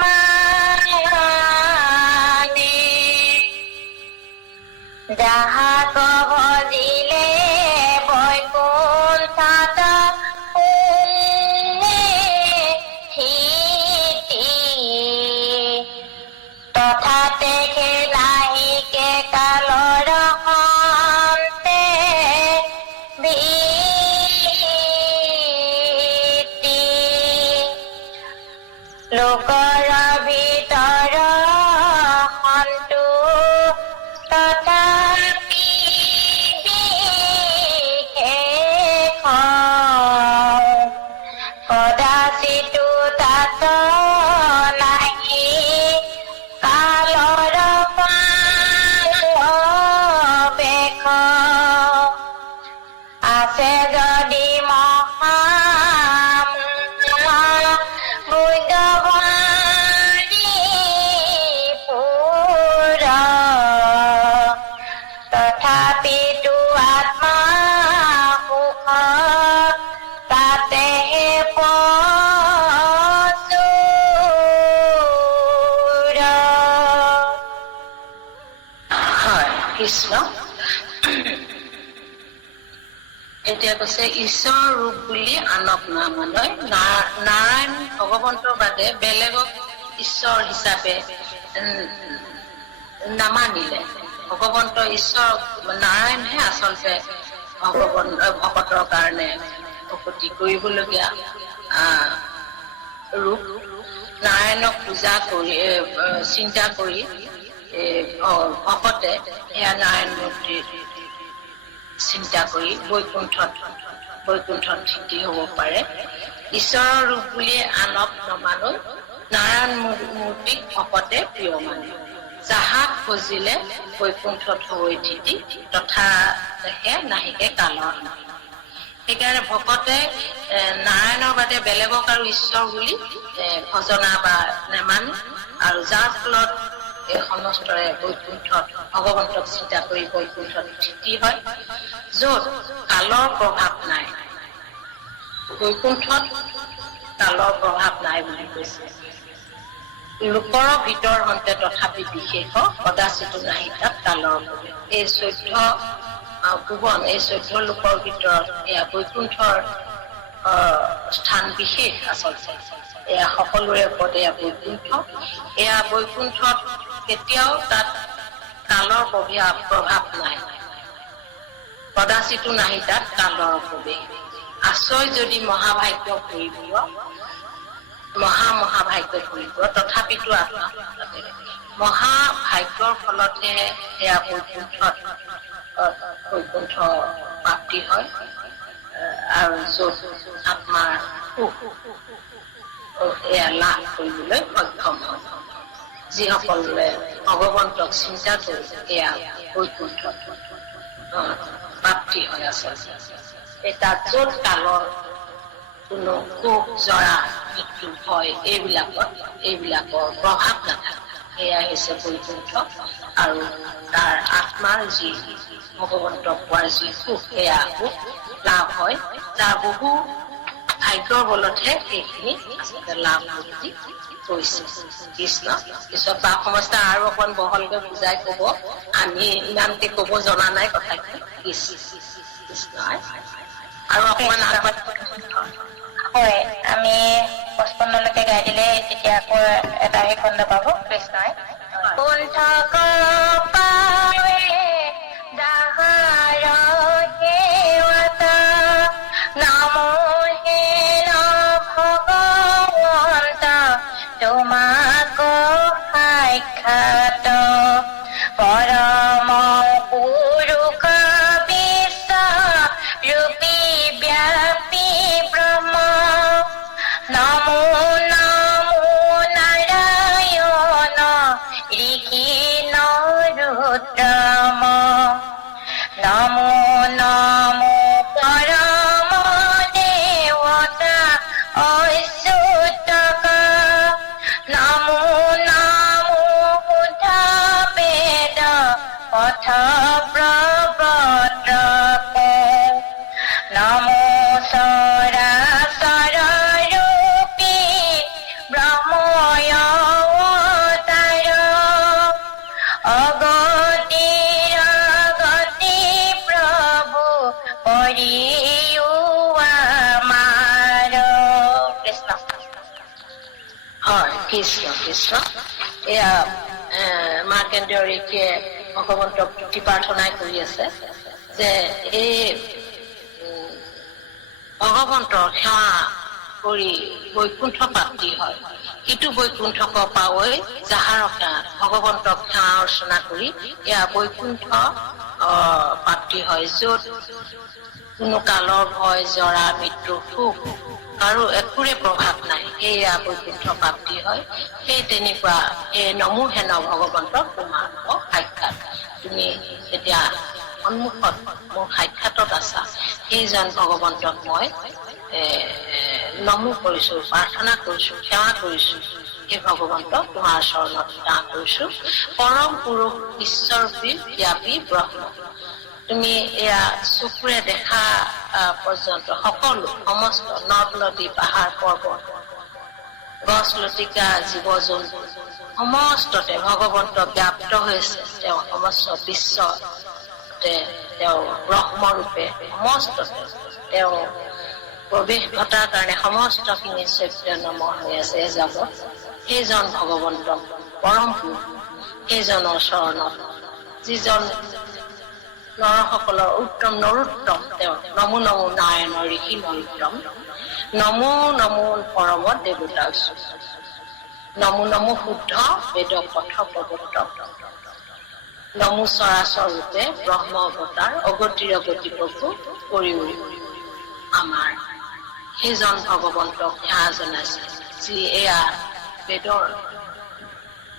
মানে যাহাক ভজিলে বৈকুণ্ঠত তথাতে খেলাহিকে কালৰ অন্তে ভীতি লোকৰ ভিতৰ সন্তু তথাপি বিশেষ কদাচিতো তাত নাহি কালৰ বেশ আছে যদি বুদ্ধবাণী পুৰ তথাপিতো আত্মা সুখ তাতেহে প্ৰচুৰ হয় কৃষ্ণ এতিয়া কৈছে ঈশ্বৰ ৰূপ বুলি আনক নামানয় নাৰায়ণ ভগৱন্তৰ বাদে বেলেগক ঈশ্বৰ হিচাপে নামানিলে ভগৱন্ত ঈশ্বৰ নাৰায়ণহে আচলতে ভকতৰ কাৰণে ভকতি কৰিবলগীয়া ৰূপ নাৰায়ণক পূজা কৰি চিন্তা কৰি ভকতে এয়া নাৰায়ণ মূৰ্তিৰ চিন্তা কৰি বৈকুণ্ঠত স্থিতি হ'ব পাৰে ঈশ্বৰৰ ৰূপ বুলি আনক নমানো নাৰায়ণ মূৰ্তিক ভকতে প্ৰিয় মানে যাহাক খজিলে বৈকুণ্ঠত হৈ স্থিতি তথা দেখে নাহিকে কালৰ সেইকাৰণে ভকতে নাৰায়ণৰ বাদে বেলেগক আৰু ঈশ্বৰ বুলি ভজনা বা নেমানে আৰু যাৰ ফলত এই সমস্তৰে বৈকুণ্ঠত ভগৱন্তক চিন্তা কৰি বৈকুণ্ঠত স্থিতি হয় য'ত কালৰ প্ৰভাৱ নাই বৈকুণ্ঠত কালৰ প্ৰভাৱ নাই বুলি কৈছে লোকৰ ভিতৰ হন্তে তথাপি বিশেষ কদাচিতো নাহি তাত কালৰ এই 14 ভুৱন এই 14 লোকৰ ভিতৰত এয়া বৈকুণ্ঠৰ স্থান বিশেষ আচলতে এয়া সকলোৰে ওপৰতে এয়া বৈকুণ্ঠত কেতিয়াও তাত কালৰ প্ৰভাৱ নাই কদাচিতো নাহি তাত কালৰ প্ৰৱেশ আশ্ৰয় যদি মহাভাগ্য কৰিব মহাভাগ্য কৰিব তথাপিতো আত্মা মহাভাগ্যৰ ফলতে এয়া বৈকুণ্ঠ প্ৰাপ্তি হয় আৰু য'ত আত্মাৰ সুখ এয়া লাভ কৰিবলৈ সক্ষম হয় যিসকলে ভগৱন্তক চিন্তা কৰি এয়া বৈকুণ্ঠ প্ৰাপ্তি হৈ আছে তাত য'ত কালৰ কোনো সুখ জৰা মৃত্যু ভয় এইবিলাকৰ প্ৰভাৱ নাথাকে এয়া হৈছে বৈকুণ্ঠ আৰু তাৰ আত্মাৰ যি ভগৱন্তক পোৱাৰ যি সুখ এয়া সুখ লাভ হয় তাৰ বহু ভাগ্যৰ বলতহে এইখিনি আচলতে লাভ কৰি কৈছে কৃষ্ণ। পিছত বা সমস্যা আৰু অকণ বহলকৈ বুজাই কব, আমি ইমানকে কব জনা নাই কথাখিনি। কৃষ্ণ আৰু অকমান হয়, আমি 55লৈকে গাই দিলে তেতিয়া আকৌ এটা খণ্ড পাব কৃষ্ণই। কুণ্ঠ কপাৱে দাহাৰ সেৱতা নমো হেন ভগৱন্ত তোমাক সাক্ষাৎ পৰম পুৰুষ বিশ্ব ৰূপী ব্যাপী ব্ৰহ্ম নমো নমো নাৰায়ণ ঋষি নৰোত্তম নমো নমো পৰম দেৱতা অচ্যুতক নমো নমো বুদ্ধ বেদ পথ প্ৰৱৰ্তক নমো চৰাচৰ ৰূপী ব্ৰহ্ময় অৱতাৰ অগতিৰ গতি প্ৰভু কৰিও আমাৰ কৃষ্ণ। হয়, কৃষ্ণ কৃষ্ণ। এয়া মাৰ্কেন্দ্ৰীয় ঋষিয়ে ভগৱন্তক তুতি প্ৰাৰ্থনাই কৰি আছে যে এই ভগৱন্তৰ সেৱা কৰি বৈকুণ্ঠ প্ৰাপ্তি হয়। ইটো বৈকুণ্ঠক পাৱৈ যাহাৰ ভগৱন্তক সেৱা অৰ্চনা কৰি এয়া বৈকুণ্ঠ প্ৰাপ্তি হয়, য'ত কোনো কালৰ ভয় জৰা মৃত্যু সুখ আৰু একোৰে প্ৰভাৱ নাই, সেয়া বৈকুণ্ঠ প্ৰাপ্তি হয়। সেই তেনেকুৱা নমো হেন ভগৱন্তক তোমাৰ সাক্ষাৎ, তুমি এতিয়া সন্মুখত মোৰ সাক্ষাতত আছা, সেইজন ভগৱন্তক মই নমো কৰিছো, প্ৰাৰ্থনা কৰিছো, সেৱা কৰিছো। সেই ভগৱন্তক তোমাৰ চৰণত দান কৰিছো। পৰম পুৰুষ ঈশ্বৰূপী ব্যাপী ব্ৰহ্ম, তুমি এয়া চকুৰে দেখা পৰ্যন্ত সকলো সমস্ত নদ নদী পাহাৰ পৰ্বত গছ লতিকা জীৱ জন্তু সমস্ততে ভগৱন্ত ব্যাপ্ত হৈছে। তেওঁ সমস্ত বিশ্বতে তেওঁ ব্ৰহ্মৰূপে সমস্ততে তেওঁ প্ৰৱেশ ঘটাৰ কাৰণে সমস্তখিনি চৈতন্যময় হৈ আছে যাবত। সেইজন ভগৱন্ত পৰম পুৰুষ, সেইজনৰ চৰণত যিজন নৰসকলৰ উত্তম নৰোত্তম, তেওঁ নমো নমো নাৰায়ণ ঋষি নৰোত্তম নমো নমো পৰম দেৱতা নমো নমো শুদ্ধ বেদ পথ প্ৰৱৰ্তক নমো চৰাচৰ ৰূপে ব্ৰহ্ম অৱতাৰ অগতিৰ গতি প্ৰভু কৰি আমাৰ সেইজন ভগৱন্তক সেৱা জনাইছে, যি এয়া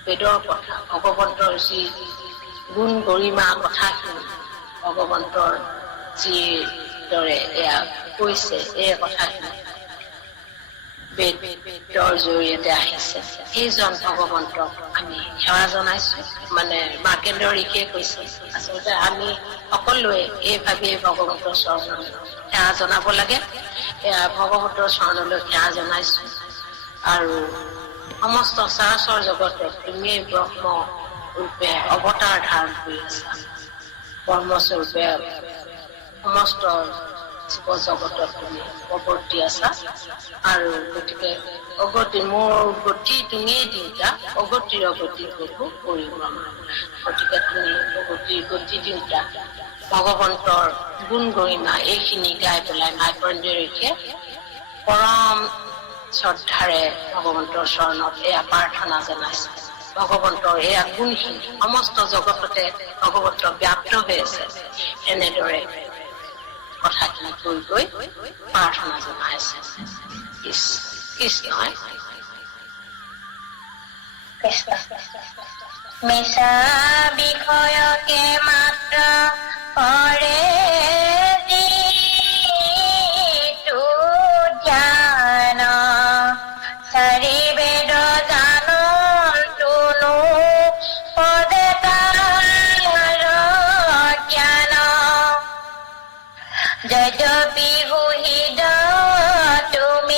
বেদৰ কথা, ভগৱন্তৰ যি গুণ গৰিমা কথাখিনি ভগৱন্তৰ যিদৰে এয়া কৈছে, এই কথাখিনি বেদৰ জৰিয়তে আহিছে। সেইজন ভগৱন্তক আমি সেৱা জনাইছো। মানে মাৰ্কেন্দ্ৰীয় ঋষিয়ে কৈছে, আচলতে আমি সকলোৱে এই ভাবিয়ে ভগৱন্তৰ চৰণলৈ সেৱা জনাব লাগে। এয়া ভগৱন্তৰ চৰণলৈ সেৱা জনাইছো। আৰু সমস্ত চৰাচৰ জগতে তুমি ব্ৰহ্ম ৰূপে অৱতাৰ ধাৰণ কৰি আছা, ব্ৰহ্মস্বৰূপে সমস্ত জীৱ জগতত তুমি অৱৰ্তি আছা। আৰু গতিকে অগতি মোৰ গতি তুমিয়ে দিওঁতা, অগতিৰ গতি প্ৰভু কৰিব আমাৰ। গতিকে তুমি অগতিৰ গতি দিওঁতা, ভগৱন্তৰ গুণ গৰিমা এইখিনি গাই পেলাই মাৰ্কেন্দ্ৰীয় ঋষিয়ে পৰম শ্ৰদ্ধাৰে ভগৱন্তৰ চৰণত এয়া প্ৰাৰ্থনা জনাইছে। ভগৱন্তৰ এয়া গুণখিনি সমস্ত জগততে ভগৱন্ত ব্যাপ্ত হৈ আছে, এনেদৰে কথাখিনি কৈ প্ৰাৰ্থনা জনাইছে কৃষ্ণই। মিছা বিষয়কে মাত্ৰ কৰে যিটো জ্ঞান, চাৰি বেদ জানন্তনো পদে তাৰ জ্ঞান, যদ্যপি গুহিত তুমি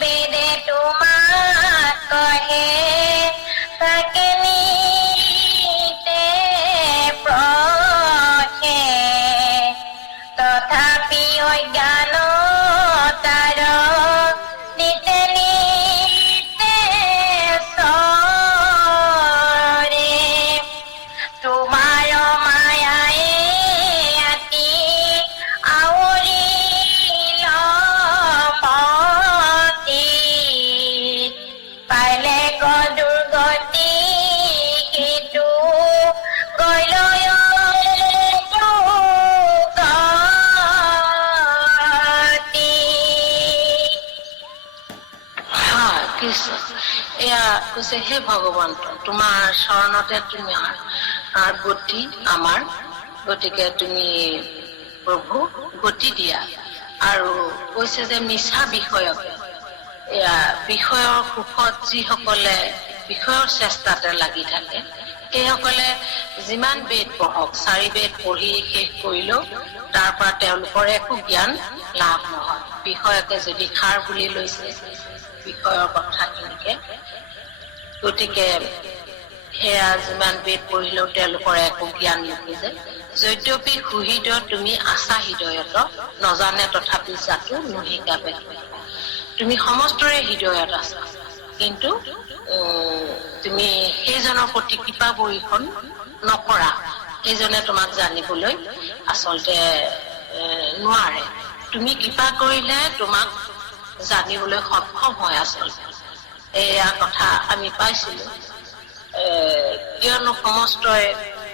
বেদে তোমাক কহে তাকে নিতে প্ৰখে তথাপি অজ্ঞান তাৰ নিতে নিতে চৰে তোমাৰ মায়াই আতি আৱৰিল মতি পালে দুৰ্গতি সিটো গৈলৈ দুৰ্গতি। কৃষ্ণ এয়া কৈছে, হে ভগৱন্ত, তোমাৰ চৰণতে তোমাৰ গতি আমাৰ, গতিকে তুমি প্ৰভু গতি দিয়া। আৰু কৈছে যে মিছা বিষয়কে, এয়া বিষয়ৰ সুখত যিসকলে বিষয়ৰ চেষ্টাতে লাগি থাকে, সেইসকলে যিমান বেদ পঢ়ক, 4 বেদ পঢ়ি শেষ কৰিলেও তাৰ পৰা তেওঁলোকৰ একো জ্ঞান লাভ নহয়। বিষয়কে যদি সাৰ বুলি লৈছে বিষয়ৰ কথাখিনিকে, গতিকে সেয়া যিমান বেদ পঢ়িলেও তেওঁলোকৰ একো জ্ঞান নুবুজে। যদ্যপি সুহৃদ তুমি আছা হৃদয়ত, নজানে তথাপি জাতো নুশিকাবে। তুমি সমস্তৰে হৃদয়ত আছা, কিন্তু তুমি সেইজনৰ প্ৰতি কৃপা বৰ্ষণ নকৰা। সেইজনে তোমাক জানিবলৈ আচলতে নোৱাৰে। তুমি কৃপা কৰিলে তোমাক জানিবলৈ সক্ষম হয় আচলতে। এয়া কথা আমি পাইছিলো। কিয়নো সমস্তই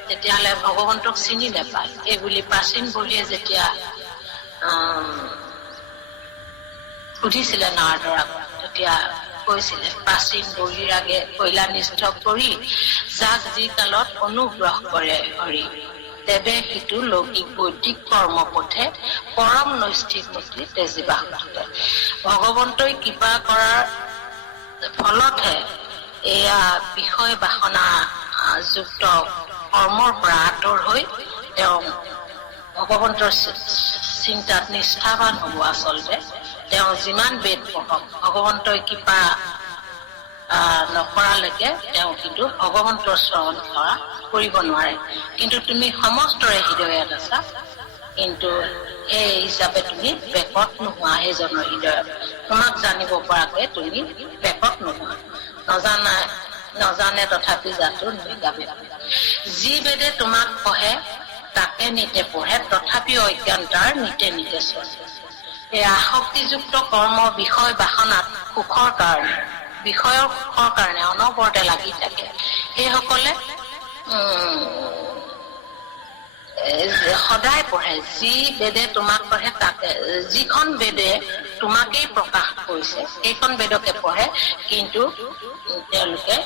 তেতিয়াহ'লে ভগৱন্তক চিনি নাপায়, এইবুলি প্ৰাচীন বুঢ়ীয়ে যেতিয়া সুধিছিলে নাৰদৰ আগত, তেতিয়া কৈছিলে, প্ৰাচীন বুঢ়ীৰ আগে কৈলানিষ্ঠ কৰি যাক যি কালত অনুগ্ৰহ কৰে হৰি, তেবে সিটো লৌকিক বৈদিক কৰ্ম পথে পৰম নৈষ্ঠিক মতি তেজীবা। ভগৱন্তই কৃপা কৰাৰ ফলতহে এয়া বিষয় বাসনা যুক্ত কৰ্মৰ পৰা আঁতৰ হৈ তেওঁ ভগৱন্তৰ চিন্তাত নিষ্ঠাবান হ'ব। আচলতে তেওঁ যিমান বেদ পঢ়ক, ভগৱন্তই কৃপা নকৰালৈকে তেওঁ কিন্তু ভগৱন্তৰ চৰণ সেৱা কৰিব নোৱাৰে। কিন্তু তুমি সমস্তৰে হৃদয়ত আছা, কিন্তু সেই হিচাপে তুমি বেকত নোহোৱা সেইজনৰ হৃদয়ত। তোমাক জানিব পৰাকে তুমি বেকত নোহোৱা। নজানে তথাপি জাতো নুশিকাবে। যি বেদে তোমাক পঢ়ে তাকে নিতে পঢ়ে, তথাপি অজ্ঞান তাৰ নিতে নিতে চলে। এই আসক্তিযুক্ত কৰ্ম বিষয় বাসনাত সুখৰ কাৰণে, বিষয়ৰ সুখৰ কাৰণে অনবৰতে লাগি থাকে। সেইসকলে সদায় পঢ়ে। যি বেদে তোমাক পঢ়ে তাকে, যিখন বেদে তোমাকেই প্ৰকাশ কৰিছে সেইখন বেদকে পঢ়ে, কিন্তু তেওঁলোকে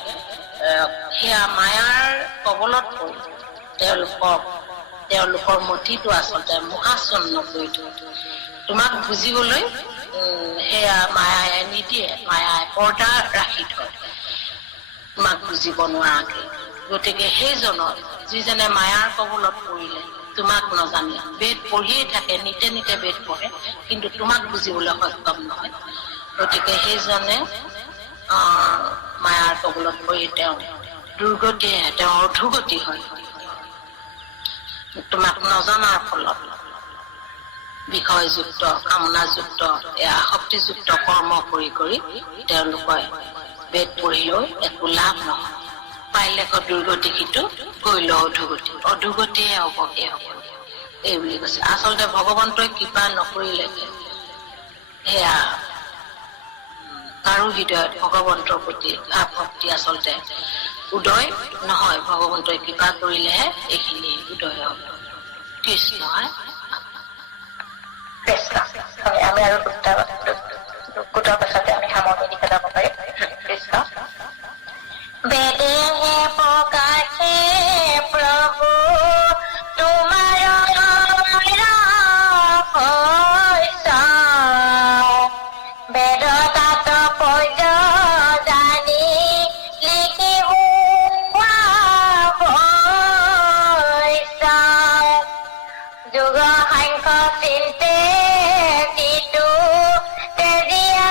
সেয়া মায়াৰ কবলত পৰি তেওঁলোকৰ মতিটো আচলতে মোহাচ্ছন্ন কৰি থয়। তোমাক বুজিবলৈ সেয়া মায়াই নিদিয়ে, মায়াই পৰ্দা ৰাখি থয় তোমাক বুজিব নোৱাৰাকে। গতিকে সেইজনৰ যিজনে মায়াৰ কবলত পৰিলে, তোমাক নজানে, বেদ পঢ়িয়ে থাকে, নিতে নিতে বেদ পঢ়ে, কিন্তু তোমাক বুজিবলৈ সক্ষম নহয়। গতিকে সেইজনে মায়াৰ কবলত পৰি তেওঁ দুৰ্গতিয়ে, তেওঁ অধোগতি হয়। তোমাক নজনাৰ ফলত বিষয়যুক্ত, কামনাযুক্ত, আসক্তিযুক্ত কৰ্ম কৰি কৰি তেওঁলোকে বেদ পঢ়িলেও একো লাভ নহয়। পাৰিলে দুৰ্গতি সিটো, কৰিলেও অধোগতি, অধোগতিয়ে হ'ব, এই বুলি কৈছে। আচলতে ভগৱন্তই কৃপা নকৰিলেকে সেয়া কাৰো হৃদয়ত ভগৱন্তৰ প্ৰতি ভাৱ ভক্তি আচলতে উদয় নহয়। ভগৱন্তই কৃপা কৰিলেহে এইখিনি উদয় হ'ব। কৃষ্ণ আমি আৰু দুটা পাছতে আমি সামৰণি দি পেলাব পাৰিম। কৃষ্ণ বেদেহে প্ৰকাশে প্ৰভু তোমাৰ বেদ তাত পৰ্য জানি লিখি যুগ সাংখ্য চিন্তে যিটো তেজিয়া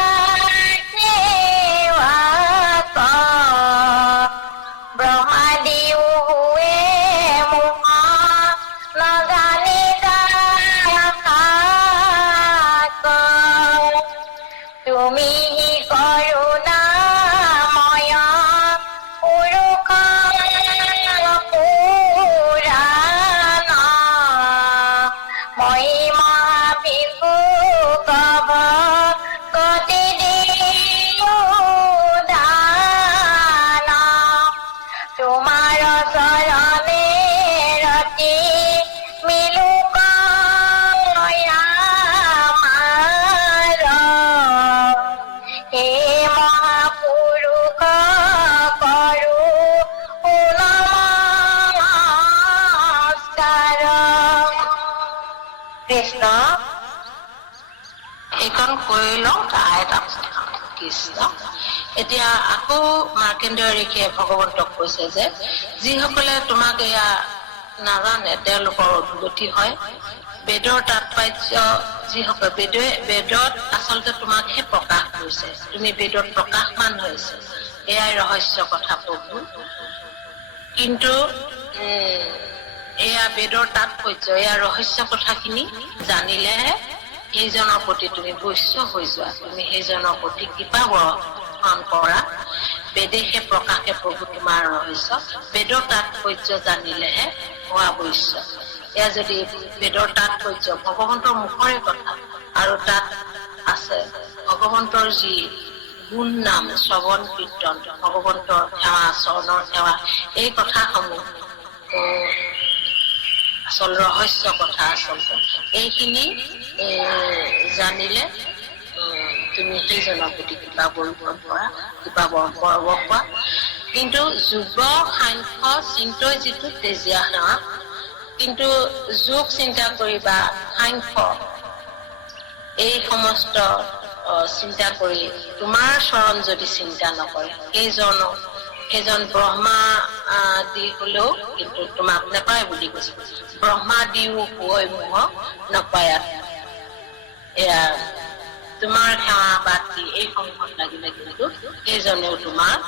কৃষ্ণ এইখন কৰি লওঁ তাৰপিছত কৃষ্ণ। এতিয়া আকৌ মাৰ্কেন্দ্ৰ ঋষিয়ে ভগৱন্তক কৈছে যে যিসকলে তোমাক এয়া নাজানে তেওঁলোকৰ অধোগতি হয়। বেদৰ তাৎপৰ্য যিসকলে বেদত আচলতে তোমাকহে প্ৰকাশ কৰিছে, তুমি বেদত প্ৰকাশমান হৈছে, এয়াই ৰহস্য কথা প্ৰভু। কিন্তু এয়া বেদৰ তাৎপৰ্য, এয়া ৰহস্য কথাখিনি জানিলেহে সেইজনৰ প্ৰতি তুমি বৈশ্য হৈ যোৱা, তুমি সেইজনৰ প্ৰতি কৃপা বৰ্ষণ কৰা। বেদেশে প্ৰকাশে প্ৰভু তোমাৰ ৰহস্য, বেদৰ তাৎপৰ্য জানিলেহে হোৱা বৈশ্য। এয়া যদি বেদৰ তাৎপৰ্য ভগৱন্তৰ মুখৰে কথা, আৰু তাত আছে ভগৱন্তৰ যি গুণ নাম শ্ৰৱণ কীৰ্তন, ভগৱন্তৰ সেৱা, চৰণৰ সেৱা, এই কথাসমূহ আচল ৰহস্য কথা। আচলতে এইখিনি জানিলে তুমি সেইজনৰ প্ৰতি কিবা বৰষুণ কৰা, কিবা বৰবৰষ হোৱা। কিন্তু যোগ সাংখ্য চিন্তই যিটো তেজীয়া সেৱা, কিন্তু যোগ চিন্তা কৰিবা সাংখ্য এই সমস্ত চিন্তা কৰি তোমাৰ চৰণ যদি চিন্তা নকৰে, সেইজন ব্ৰহ্মা দি হলেও কিন্তু তোমাক নাপায় বুলি কৈছে। ব্ৰহ্মা দিও হৈ মোহ নপায়। এয়া তোমাৰ সেৱা বাদ দি এই সংঘত লাগিলে কিন্তু সেইজনেও তোমাক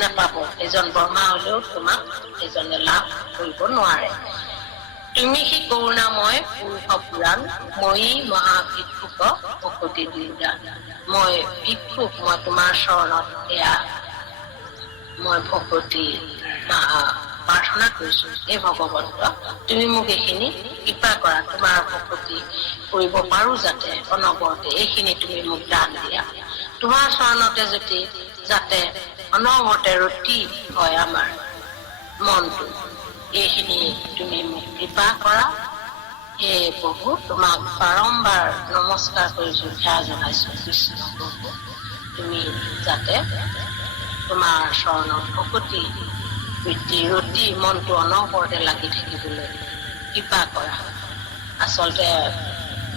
নাপাব। এজন ব্ৰহ্মা হলেও তোমাক সেইজনে লাভ কৰিব নোৱাৰে। তুমি সি কৰোণাময় পুৰুষ পুৰাণ, ময়ী মহাভিক্ষুক ভকতি দুৰ্গান। মই ভিক্ষুক, মই তোমাৰ চৰণত এয়া মই ভকতি প্ৰাৰ্থনা কৰিছো। এই ভগৱন্ত তুমি মোক এইখিনি কৃপা কৰা, তোমাৰ ভকতি কৰিব পাৰো যাতে অনবৰতে, এইখিনি তুমি মোক দান দিয়া। তোমাৰ চৰণতে যদি যাতে অনবৰতে ৰতি হয় আমাৰ মনটো, এইখিনি তুমি মোক কৃপা কৰা। হে প্ৰভু, তোমাক বাৰম্বাৰ নমস্কাৰ কৰিছো, সেৱা জনাইছো কৃষ্ণ প্ৰভু। তুমি যাতে তোমাৰ চৰণৰ ভকতি বৃত্তি ৰতি মনটো অনবৰতে লাগি থাকিবলৈ কৃপা কৰা। আচলতে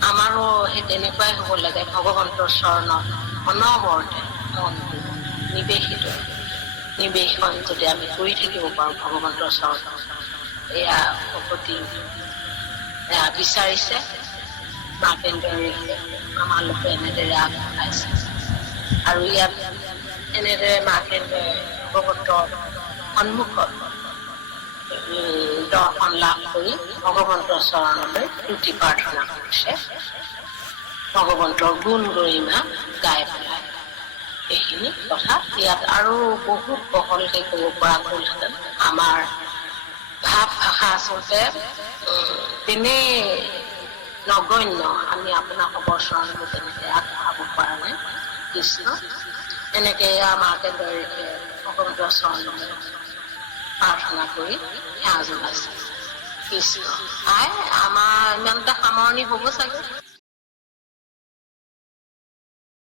আমাৰো সেই তেনেকুৱাই হ'ব লাগে, ভগৱন্তৰ চৰণত অনবৰতে মনটো নিৱেশন যদি আমি কৰি থাকিব পাৰো ভগৱন্তৰ চৰণত, এয়া ভকতি এয়া বিচাৰিছে মাৰ্কেন্দ্ৰ ঋষিয়ে, আমালোকে এনেদৰে আগবঢ়াইছে। আৰু ইয়াত এনেদৰে মাৰ্কেন্দ্ৰই ভগৱন্তৰ সন্মুখত দৰ্শন লাভ কৰি ভগৱন্তৰ চৰণলৈ তুতি প্ৰাৰ্থনা কৰিছে, ভগৱন্তৰ গুণ গৰিমা গাই পেলাই। এইখিনি কথা ইয়াত আৰু বহুত বহলকে ক'ব পৰা গ'লহেঁতেন। আমাৰ ভাৱ ভাষা আচলতে তেনেই নগণ্য, আমি আপোনালোকৰ চৰণলৈ তেনেকে আগবঢ়াব পৰা নাই। কৃষ্ণ এনেকে মাৰ্কেন্দ্ৰ ঋষিয়ে ভগৱন্তৰ চৰণলৈ প্ৰাৰ্থনা কৰি সেৱা জনাইছে। কৃষ্ণ আমাৰ ইমানটা সামৰণি হ'ব চাগে।